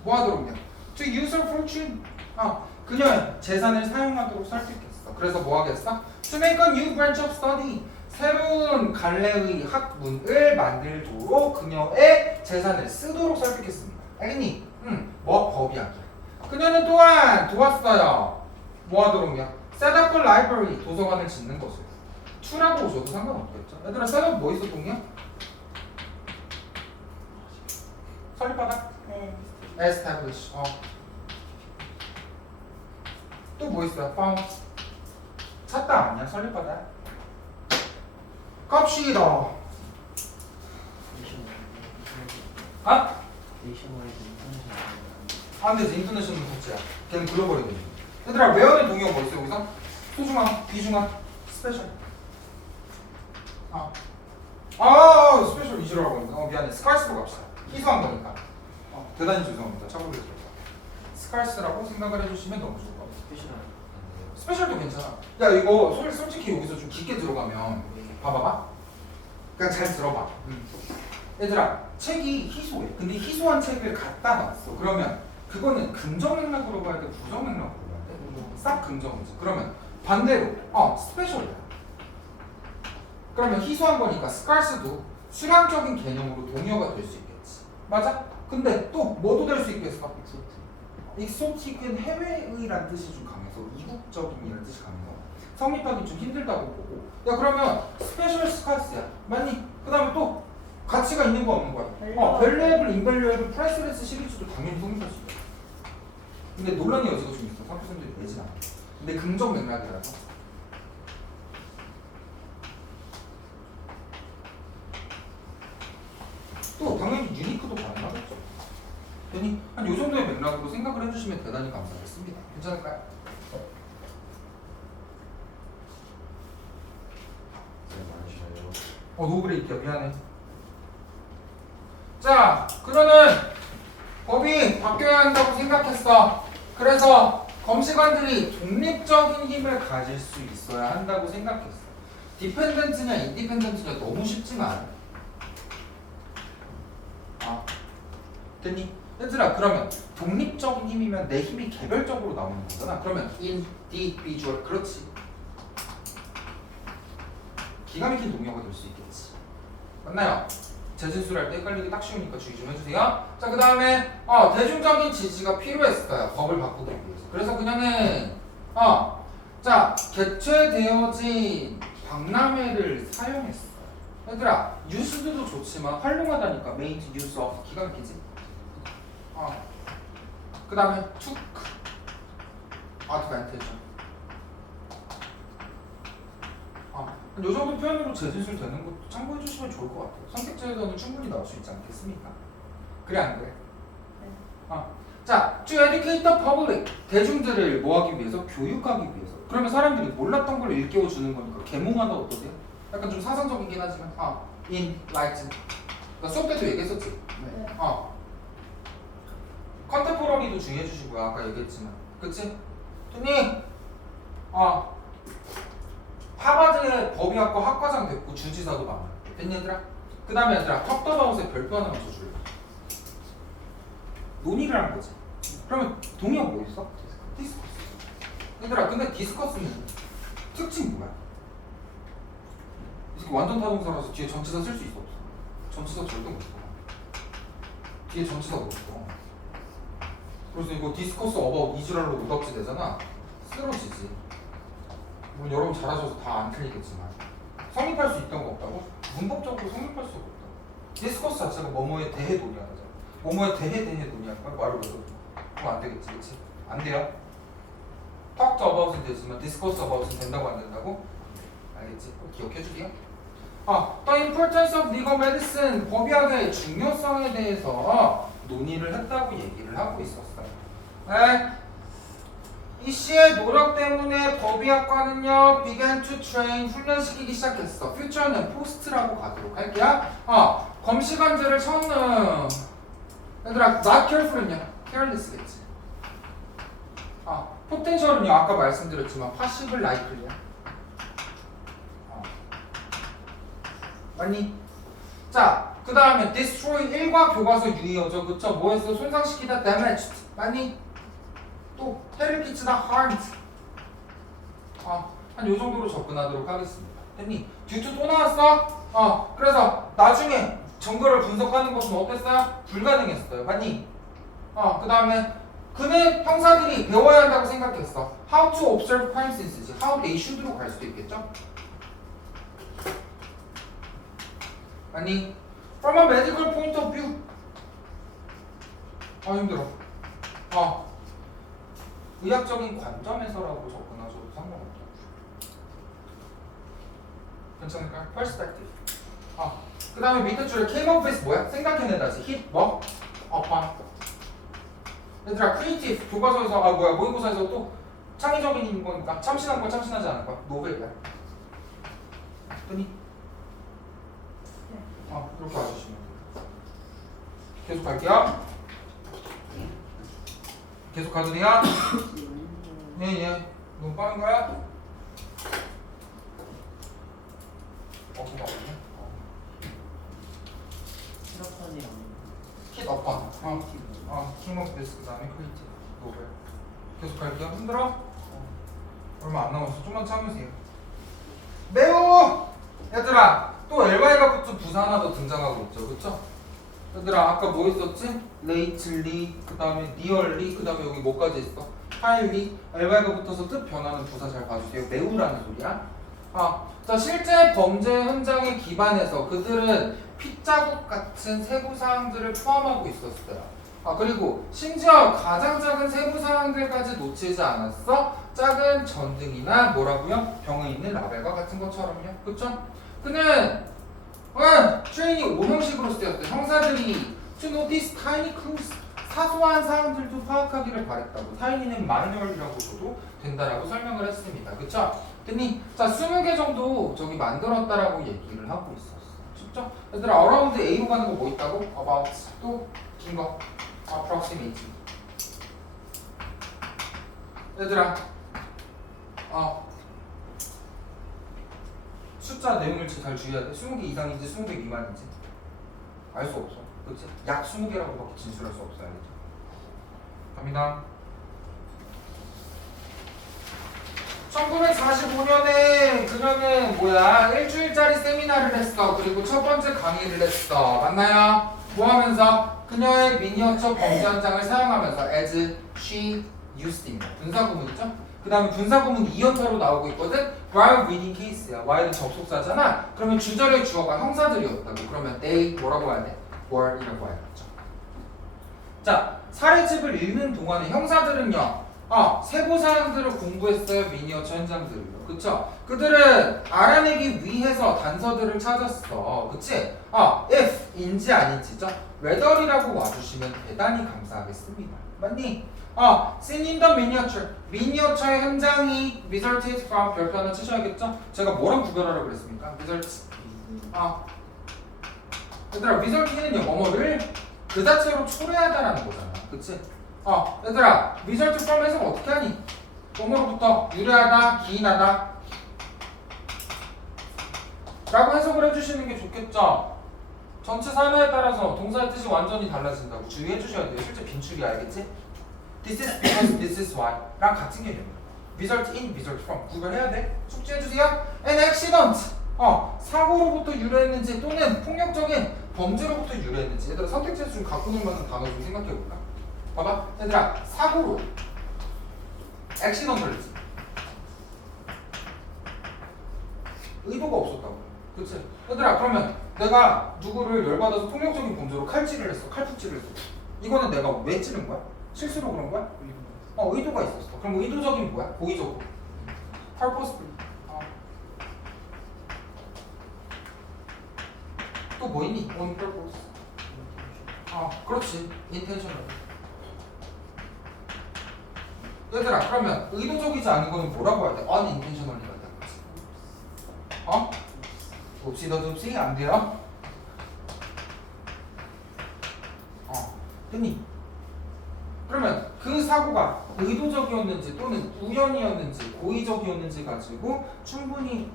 뭐 하도록요? To use her fortune. 그녀의 재산을 사용하도록 설득했어. 그래서 뭐 하겠어? To make a new branch of study. 새로운 갈래의 학문을 만들도록 그녀의 재산을 쓰도록 설득했습니다. 알겠니? 뭐 법이야. 그녀는 또한 도왔어요. 뭐 하도록요? Set up a library. 도서관을 짓는 것을. to라고 오셔도 상관없겠죠. 얘들아 set up 뭐 있어 동이야? 설립하다? 네. establish. 또 뭐 있어요? found. 찾다 아니야? 설립하다. 갑시다. 안 되지. 인터내셔널 국제야. 걔는 글로벌이 되지. 얘들아 외연의 동의어 뭐 있어 여기서? 소중한, 귀중한, 스페셜. 스페셜 이지라고 했는데 미안해. 스칼스로 갑시다. 희소한 거니까. 대단히 죄송합니다. 착오를 해서. 스칼스라고 생각을 해주시면 너무 좋을 것 같아요. 스페셜도 괜찮아. 야 이거 솔직히 여기서 좀 깊게 들어가면 봐봐봐. 그냥 잘 들어봐. 얘들아 책이 희소해. 근데 희소한 책을 갖다 놨어. 그러면 그거는 긍정 맥락으로 봐야 돼? 부정 맥락으로 봐야 돼? 싹 긍정이지. 그러면 반대로 스페셜이야. 그러면 희소한 거니까 스칼스도 수량적인 개념으로 동의어가 될 수 있겠지. 맞아? 근데 또 뭐도 될 수 있겠어? 익소틱은 해외의란 뜻이 좀 강해서 이국적인이라는 뜻이 강해서 성립하기 좀 힘들다고 보고. 야 그러면 스페셜 스칼스야. 맞니? 그 다음에 또 가치가 있는 거 없는 거야? 밸류에블, 인밸류에블, 프라이스레스 시리즈도 당연히 성립할 수 있어. 근데 논란의 여지가 좀 있어. 학생들이 내진 않아. 근데 긍정 맥락이라서. 또 당연히 유니크도 가능하겠죠. 괜히 한 요 정도의 맥락으로 생각을 해주시면 대단히 감사하겠습니다. 괜찮을까요? 노브레이크야. 미안해. 자, 그러면 법이 바뀌어야 한다고 생각했어. 그래서 검시관들이 독립적인 힘을 가질 수 있어야 한다고 생각했어. 디펜던트냐 인디펜던트냐 너무 쉽지만 됐니? 얘들아 그러면 독립적인 힘이면 내 힘이 개별적으로 나오는 거잖아. 그러면 individual 그렇지. 기가 막힌 동요가 될 수 있겠지. 맞나요? 재진술 할 때 헷갈리기 딱 쉬우니까 주의 좀 해주세요. 자, 그 다음에 대중적인 지지가 필요했어요. 법을 바꾸기 위해서. 그래서 그녀는 자 개최되어진 박람회를 사용했어요. 얘들아 use도 좋지만 활용하다니까 made use of 기가 막히지. 그 다음에 took advantage. 요 정도 표현으로 재진술 되는 것도 참고해 주시면 좋을 것 같아요. 선택지에서는 충분히 나올 수 있지 않겠습니까? 그래 안 그래? 네. 자, to educate the public 대중들을 뭐하기 위해서? 교육하기 위해서. 그러면 사람들이 몰랐던 걸 일깨워 주는 거니까 계몽하다 어떠세요? 약간 좀 사상적이긴 하지만 enlighten. 나 수업 때도 얘기했었지? 네. 컨템포러리도 주의해 주시고요. 아까 얘기했지만 그치? 됐니? 하버드의 법의학과 학과장 됐고 주지사도 많아. 됐니 얘들아? 그 다음에 얘들아 턱더바웃에 별표 하나만 써줄래? 논의를 한 거지. 그러면 동의어 뭐 있어? 디스커스. 얘들아 근데 디스커스는 특징 뭐야? 이렇게 완전 타동사라서 뒤에 전치사 쓸 수 있어 없어? 전치사 절대 못 써. 뒤에 전치사 못 써. 그래서 이거 디스커스 어바웃 이지랄로 오답지 되잖아. 쓰러지지. 물론 여러분 잘하셔서 다 안 틀리겠지만 성립할 수 있던 거 없다고? 문법적으로 성립할 수가 없다. 디스커스 자체가 뭐뭐에 대해 논의하자. 뭐뭐에 대해 논의할까? 말을 왜 그럼 안 되겠지, 그렇지? 안 돼요. talk about은 되지만 discuss about은 된다고 안 된다고? 알겠지? 기억해 주세요. The importance of legal medicine 법의학의 중요성에 대해서 논의를 했다고 얘기를 하고 있었어요. 네. 이 씨의 노력 때문에 법의학과는요 began to train 훈련시키기 시작했어. future는 post라고 가도록 할게요. 검시관제를 쳤는 얘들아 not careful은요 careless겠지. potential은요 아까 말씀드렸지만 passive likely야. 맞니? 자, 그 다음에 destroy 일과 교과서 유의어죠. 그쵸? 뭐했어? 손상시키다 damaged. 맞니? 또 해를 끼치다 harmed. 한 요 정도로 접근하도록 하겠습니다. 됐니? due to 또 나왔어? 그래서 나중에 증거를 분석하는 것은 어땠어요? 불가능했어요. 맞니? 그 다음에 그는 형사들이 배워야 한다고 생각했어. how to observe crime scenes지. how they should로 갈 수도 있겠죠? 아니, from a medical point of view. 힘들어. 의학적인 관점에서라고 접근하셔도 상관없죠. 괜찮을까요? perspective. 그 다음에 밑에 줄에 came up with 뭐야? 생각해내다지. hit 뭐? upon. 얘들아, creative 교과서에서 모의고사에서 또 창의적인 거니까 참신한 거 참신하지 않을 거야. 노벨이야. 뜨니? 이렇게 와주시면 돼요. 계속 갈게요. 계속 가도 돼요? 예. 너무 빠른 거야? 뭐가 없네? 킷 어펀. 킹오브 베스 그 다음에 크리에이티브 노벨. 계속 갈게요. 힘들어? 얼마 안 남았어. 좀만 참으세요. 매우! 얘들아 또 LY가 붙은 부사 하나 더 등장하고 있죠. 그쵸? 얘들아 아까 뭐 있었지? lately 그 다음에 nearly 그 다음에 여기 뭐까지 있어? highly LY가 붙어서 뜻 변하는 부사 잘 봐주세요. 매우라는 소리야. 자 실제 범죄 현장에 기반해서 그들은 핏자국 같은 세부사항들을 포함하고 있었어요. 그리고 심지어 가장 작은 세부사항들까지 놓치지 않았어? 작은 전등이나 뭐라고요? 병에 있는 라벨과 같은 것처럼요. 그쵸? 그는 트레이닝 5형식으로 쓰였어요. 형사들이 to notice tiny clues 사소한 사항들도 파악하기를 바랬다고. tiny는 minor이라고 줘도 된다라고 설명을 했습니다. 그쵸? 됐니? 자 20개 정도 저기 만들었다라고 얘기를 하고 있었어. 쉽죠? 얘들아 around A로 가는 거 뭐 있다고? about 또 긴 거 approximate. 얘들아 숫자 내용을 잘 주의해야 돼. 20개 이상인지 20개 미만인지 알 수 없어. 그치? 약 20개라고밖에 진술할 수 없어. 알겠죠? 갑니다. 1945년에 그녀는 일주일짜리 세미나를 했어. 그리고 첫 번째 강의를 했어. 맞나요? 뭐 하면서? 그녀의 미니어처 범죄 현장을 사용하면서 as she used입니다. 분사구문이죠? 그 다음에 분사구문 2연타로 나오고 있거든? while reading case야. while은 접속사잖아? 그러면 주절의 주어가 형사들이었다고. 그러면 they 뭐라고 해야 돼? were이라고 해야겠죠. 자, 사례집을 읽는 동안에 형사들은요. 세부사항들을 공부했어요. 미니어처 현장들을요. 그쵸? 그들은 알아내기 위해서 단서들을 찾았어. 그치? if인지 아닌지죠? whether이라고 와주시면 대단히 감사하겠습니다. 맞니? seen in the miniature. 미니어처의 현장이 resulted from 별표 하나 치셔야겠죠? 제가 뭐랑 구별하라고 그랬습니까? result. 얘들아, result는요, 뭐뭐를 그 자체로 초래하다라는 거잖아. 그치? 얘들아, result from 해석 어떻게 하니? 뭐뭐로부터 유래하다, 기인하다 라고 해석을 해주시는 게 좋겠죠? 전체 산하에 따라서 동사의 뜻이 완전히 달라진다고 주의해 주셔야 돼요. 실제 빈출이 알겠지? This is because this is why 랑 같은 개념이야. result in, result from 구별해야 돼. 숙지해 주세요. An accident 사고로부터 유래했는지 또는 폭력적인 범죄로부터 유래했는지. 얘들아, 선택지에서 좀 갖고 놀 만한 단어 좀 생각해 볼까? 봐봐, 얘들아, 사고로 accidental이지. 의도가 없었다고. 그치? 얘들아, 그러면 내가 누구를 열받아서 폭력적인 범죄로 칼질을 했어. 칼ፑ질을 했어. 이거는 내가 왜 찌른 거야? 실수로 그런 거야? 의도가 있었어. 그럼 의도적인 뭐야? 고의적으로. purposefully. 또 뭐 있니? on purpose. 그렇지. intentional. 얘들아, 그러면 의도적이지 않은 거는 뭐라고 해야 돼? unintentional이라고 해야 돼. 옵시더둡시 안 돼요? 됐니? 그러면 그 사고가 의도적이었는지 또는 우연이었는지 고의적이었는지 가지고 충분히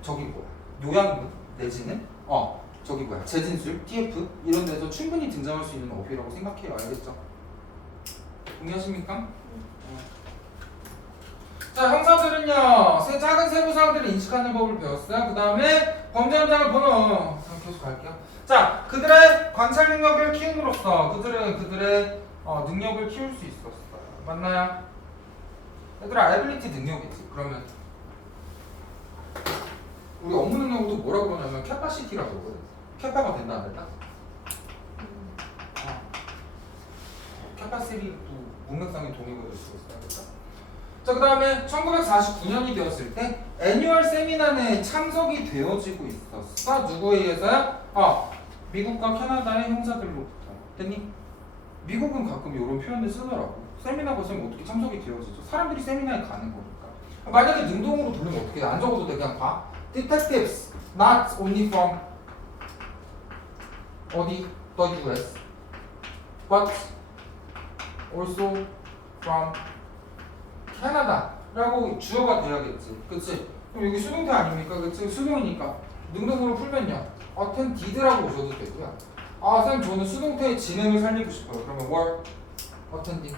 요양문 내지는 재진술, TF 이런 데서 충분히 등장할 수 있는 어휘라고 생각해요. 알겠죠? 동의하십니까? 자, 형사들은요, 작은 세부사항들을 인식하는 법을 배웠어요. 그 다음에 범죄 현장을 보는, 계속 갈게요. 자, 그들의 관찰 능력을 키움으로써 그들의 능력을 키울 수 있었어요. 맞나요? 얘들아, ability 능력이지. 그러면 우리 업무 능력도 뭐라고 그러냐면 capacity라고 그러거든. 캐파가 된다 안 된다? capacity도 문맥상의 동의가 될 수가 있어요. 그렇죠? 자, 그 다음에 1949년이 되었을 때 애뉴얼 세미나에 참석이 되어지고 있었어. 누구에 의해서요? 미국과 캐나다의 형사들로부터. 됐니? 미국은 가끔 이런 표현을 쓰더라고. 세미나 것은 어떻게 참석이 되어지죠? 사람들이 세미나에 가는 거니까. 만약에 능동으로 돌리면 어떻게 돼? 안 적어도 돼. 그냥 봐. Detectives not only from 어디? The US but also from 캐나다라고 주어가 돼야겠지. 그치? 그럼 여기 수동태 아닙니까? 그치? 수동이니까 능동으로 풀면요, attended라고 오셔도 되고요. 쌤, 저는 수동태의 진행을 살리고 싶어요. 그러면 were attending.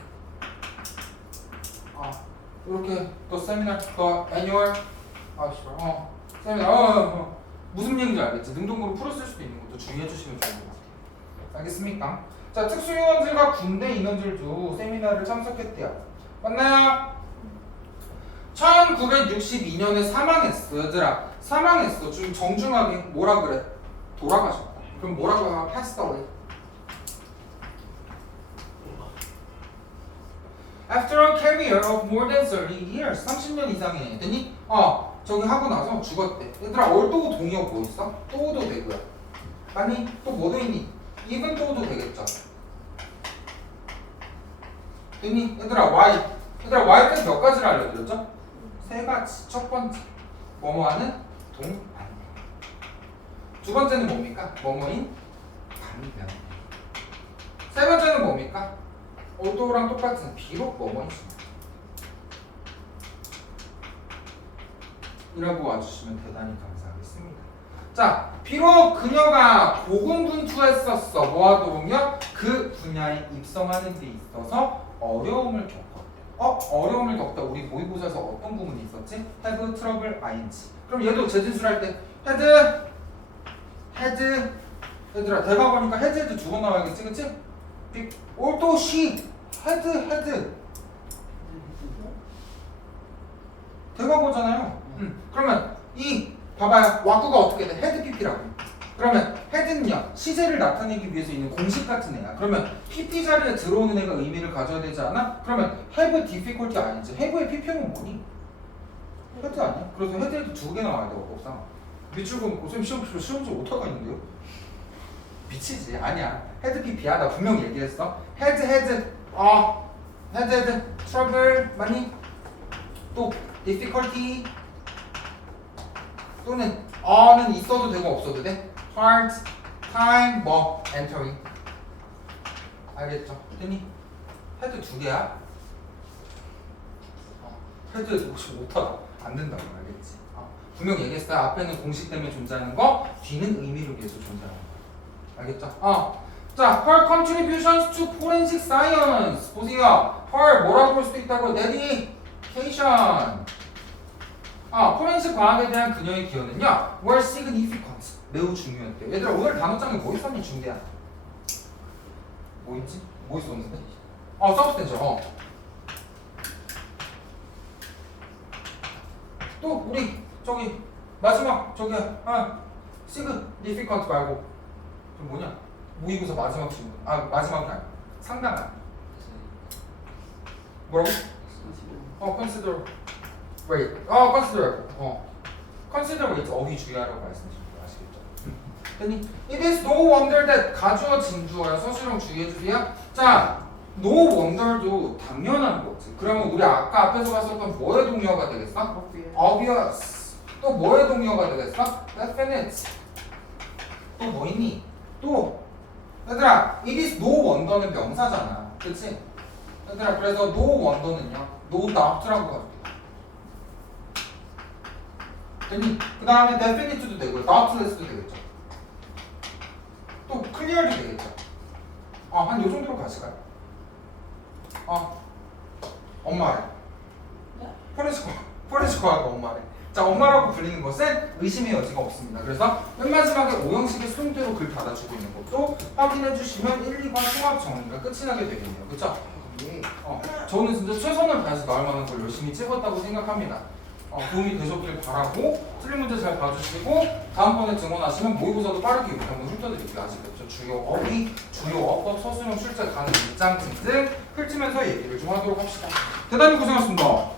이렇게 the seminar, the annual 세미나. 무슨 얘기인지 알겠지? 능동으로 풀었을 수도 있는 것도 주의해 주시면 좋은 것 같아요. 알겠습니까? 자, 특수요원들과 군대 인원들도 세미나를 참석했대요. 맞나요? 1962년에 사망했어. 얘들아, 사망했어. 좀 정중하게 뭐라 그래? 돌아가셨다. 그럼 뭐라고 하면 passed away. After a career of more than 30 years, 30년 이상의 됐니? 저기 하고 나서 죽었대. 얘들아, 얼도 동의어 뭐 있어? 또도 되고요. 아니, 또 뭐도 있니? even 또도 되겠죠. 됐니? 얘들아, why 때는 몇 가지를 알려드렸죠? 세 가지. 첫 번째, 뭐뭐하는 동안대. 두 번째는 뭡니까? 뭐뭐인 반면. 세 번째는 뭡니까? 얼도랑 똑같은 비록 뭐뭐인 이라고 와주시면 대단히 감사하겠습니다. 자, 비록 그녀가 고군분투했었어. 뭐하도록요? 그 분야에 입성하는 데 있어서 어려움을 겪었대. 어려움을 겪다. 우리 모의고사에서 어떤 부분이 있었지? have trouble ing. 그럼 얘도 재진술할 때 had 얘들아 대과거니까 had 두 번 나와야겠지, 그치? 또 she had 대과거잖아요. 그러면 이 봐봐요. 왁구가 어떻게 돼? had pp라고. 그러면 head는요 시제를 나타내기 위해서 있는 공식 같은 애야. 그러면 pp 자리에 들어오는 애가 의미를 가져야 되지 않아? 그러면 have difficulty 아니지? have의 pp는 뭐니? 헤드 아니야? 그래서 헤드에도 두 개 나와야 돼, 어법상. 밑줄금 고쌤 시험 좀 오타가 있는데요? 미치지? 아니야. 헤드 PP야. 나 분명 얘기했어. 헤드 trouble 많이 또 difficulty 또는 는 있어도 되고 없어도 돼. hard time 뭐 entering 알겠죠? 됐니? 헤드 두 개야. 헤드 혹시 오타가 안 된다고 알겠지? 분명 얘기했어. 앞에는 공식 때문에 존재하는 거, 뒤는 의미를 위해서 존재하는 거. 알겠죠? 자, her contributions to forensic science. 보세요. her 뭐라고 볼 수도 있다고. dedication. 포렌식 과학에 대한 그녀의 기여는요, were significant. 매우 중요했대요. 얘들아, 오늘 단어장에 뭐 있었니, 중대한? 뭐 있지? 뭐 있었는데? substantial. 또 우리 저기 마지막 significant 말고 좀 뭐냐? 모의고사 마지막 질문. 마지막이 아니야. 상당한. 뭐라고? consider wait. consider. consider wait. 어휘 주의하라고 말씀드린 거 아시겠죠? 됐니? It is no wonder that 가주어 진주어야. 서술형 주의해주세요. 자, no wonder도 당연한 거지. 그러면 우리 아까 앞에서 봤었던 뭐의 동의어가 되겠어? obvious. 또 뭐의 동의어가 되겠어? definite. 또 뭐 있니? 또 얘들아, it is no wonder는 명사잖아. 그치? 얘들아, 그래서 no wonder는요, no doubt라고 할게요. 됐니? 그 다음에 definite도 되고요, doubtless도 되겠죠. 또 clear도 되겠죠. 한 요 정도로 가실까요? 엄마래. 포렌식 과학과 엄마래. 자, 엄마라고 불리는 것은 의심의 여지가 없습니다. 그래서 맨 마지막에 오형식의 수동태로 글 닫아주고 있는 것도 확인해 주시면 1, 2번 통합 정리가 끝이 나게 되겠네요. 그쵸? 저는 진짜 최선을 다해서 나올 만한 걸 열심히 찍었다고 생각합니다. 도움이 되셨길 바라고, 틀린 문제 잘 봐주시고, 다음번에 증언하시면 모의고사도 빠르게 이렇게 한번 훑어드릴게요. 아시겠죠? 주요 어휘, 주요 어법, 서술형, 출제 가능 입장 등등 훑으면서 얘기를 좀 하도록 합시다. 대단히 고생하셨습니다.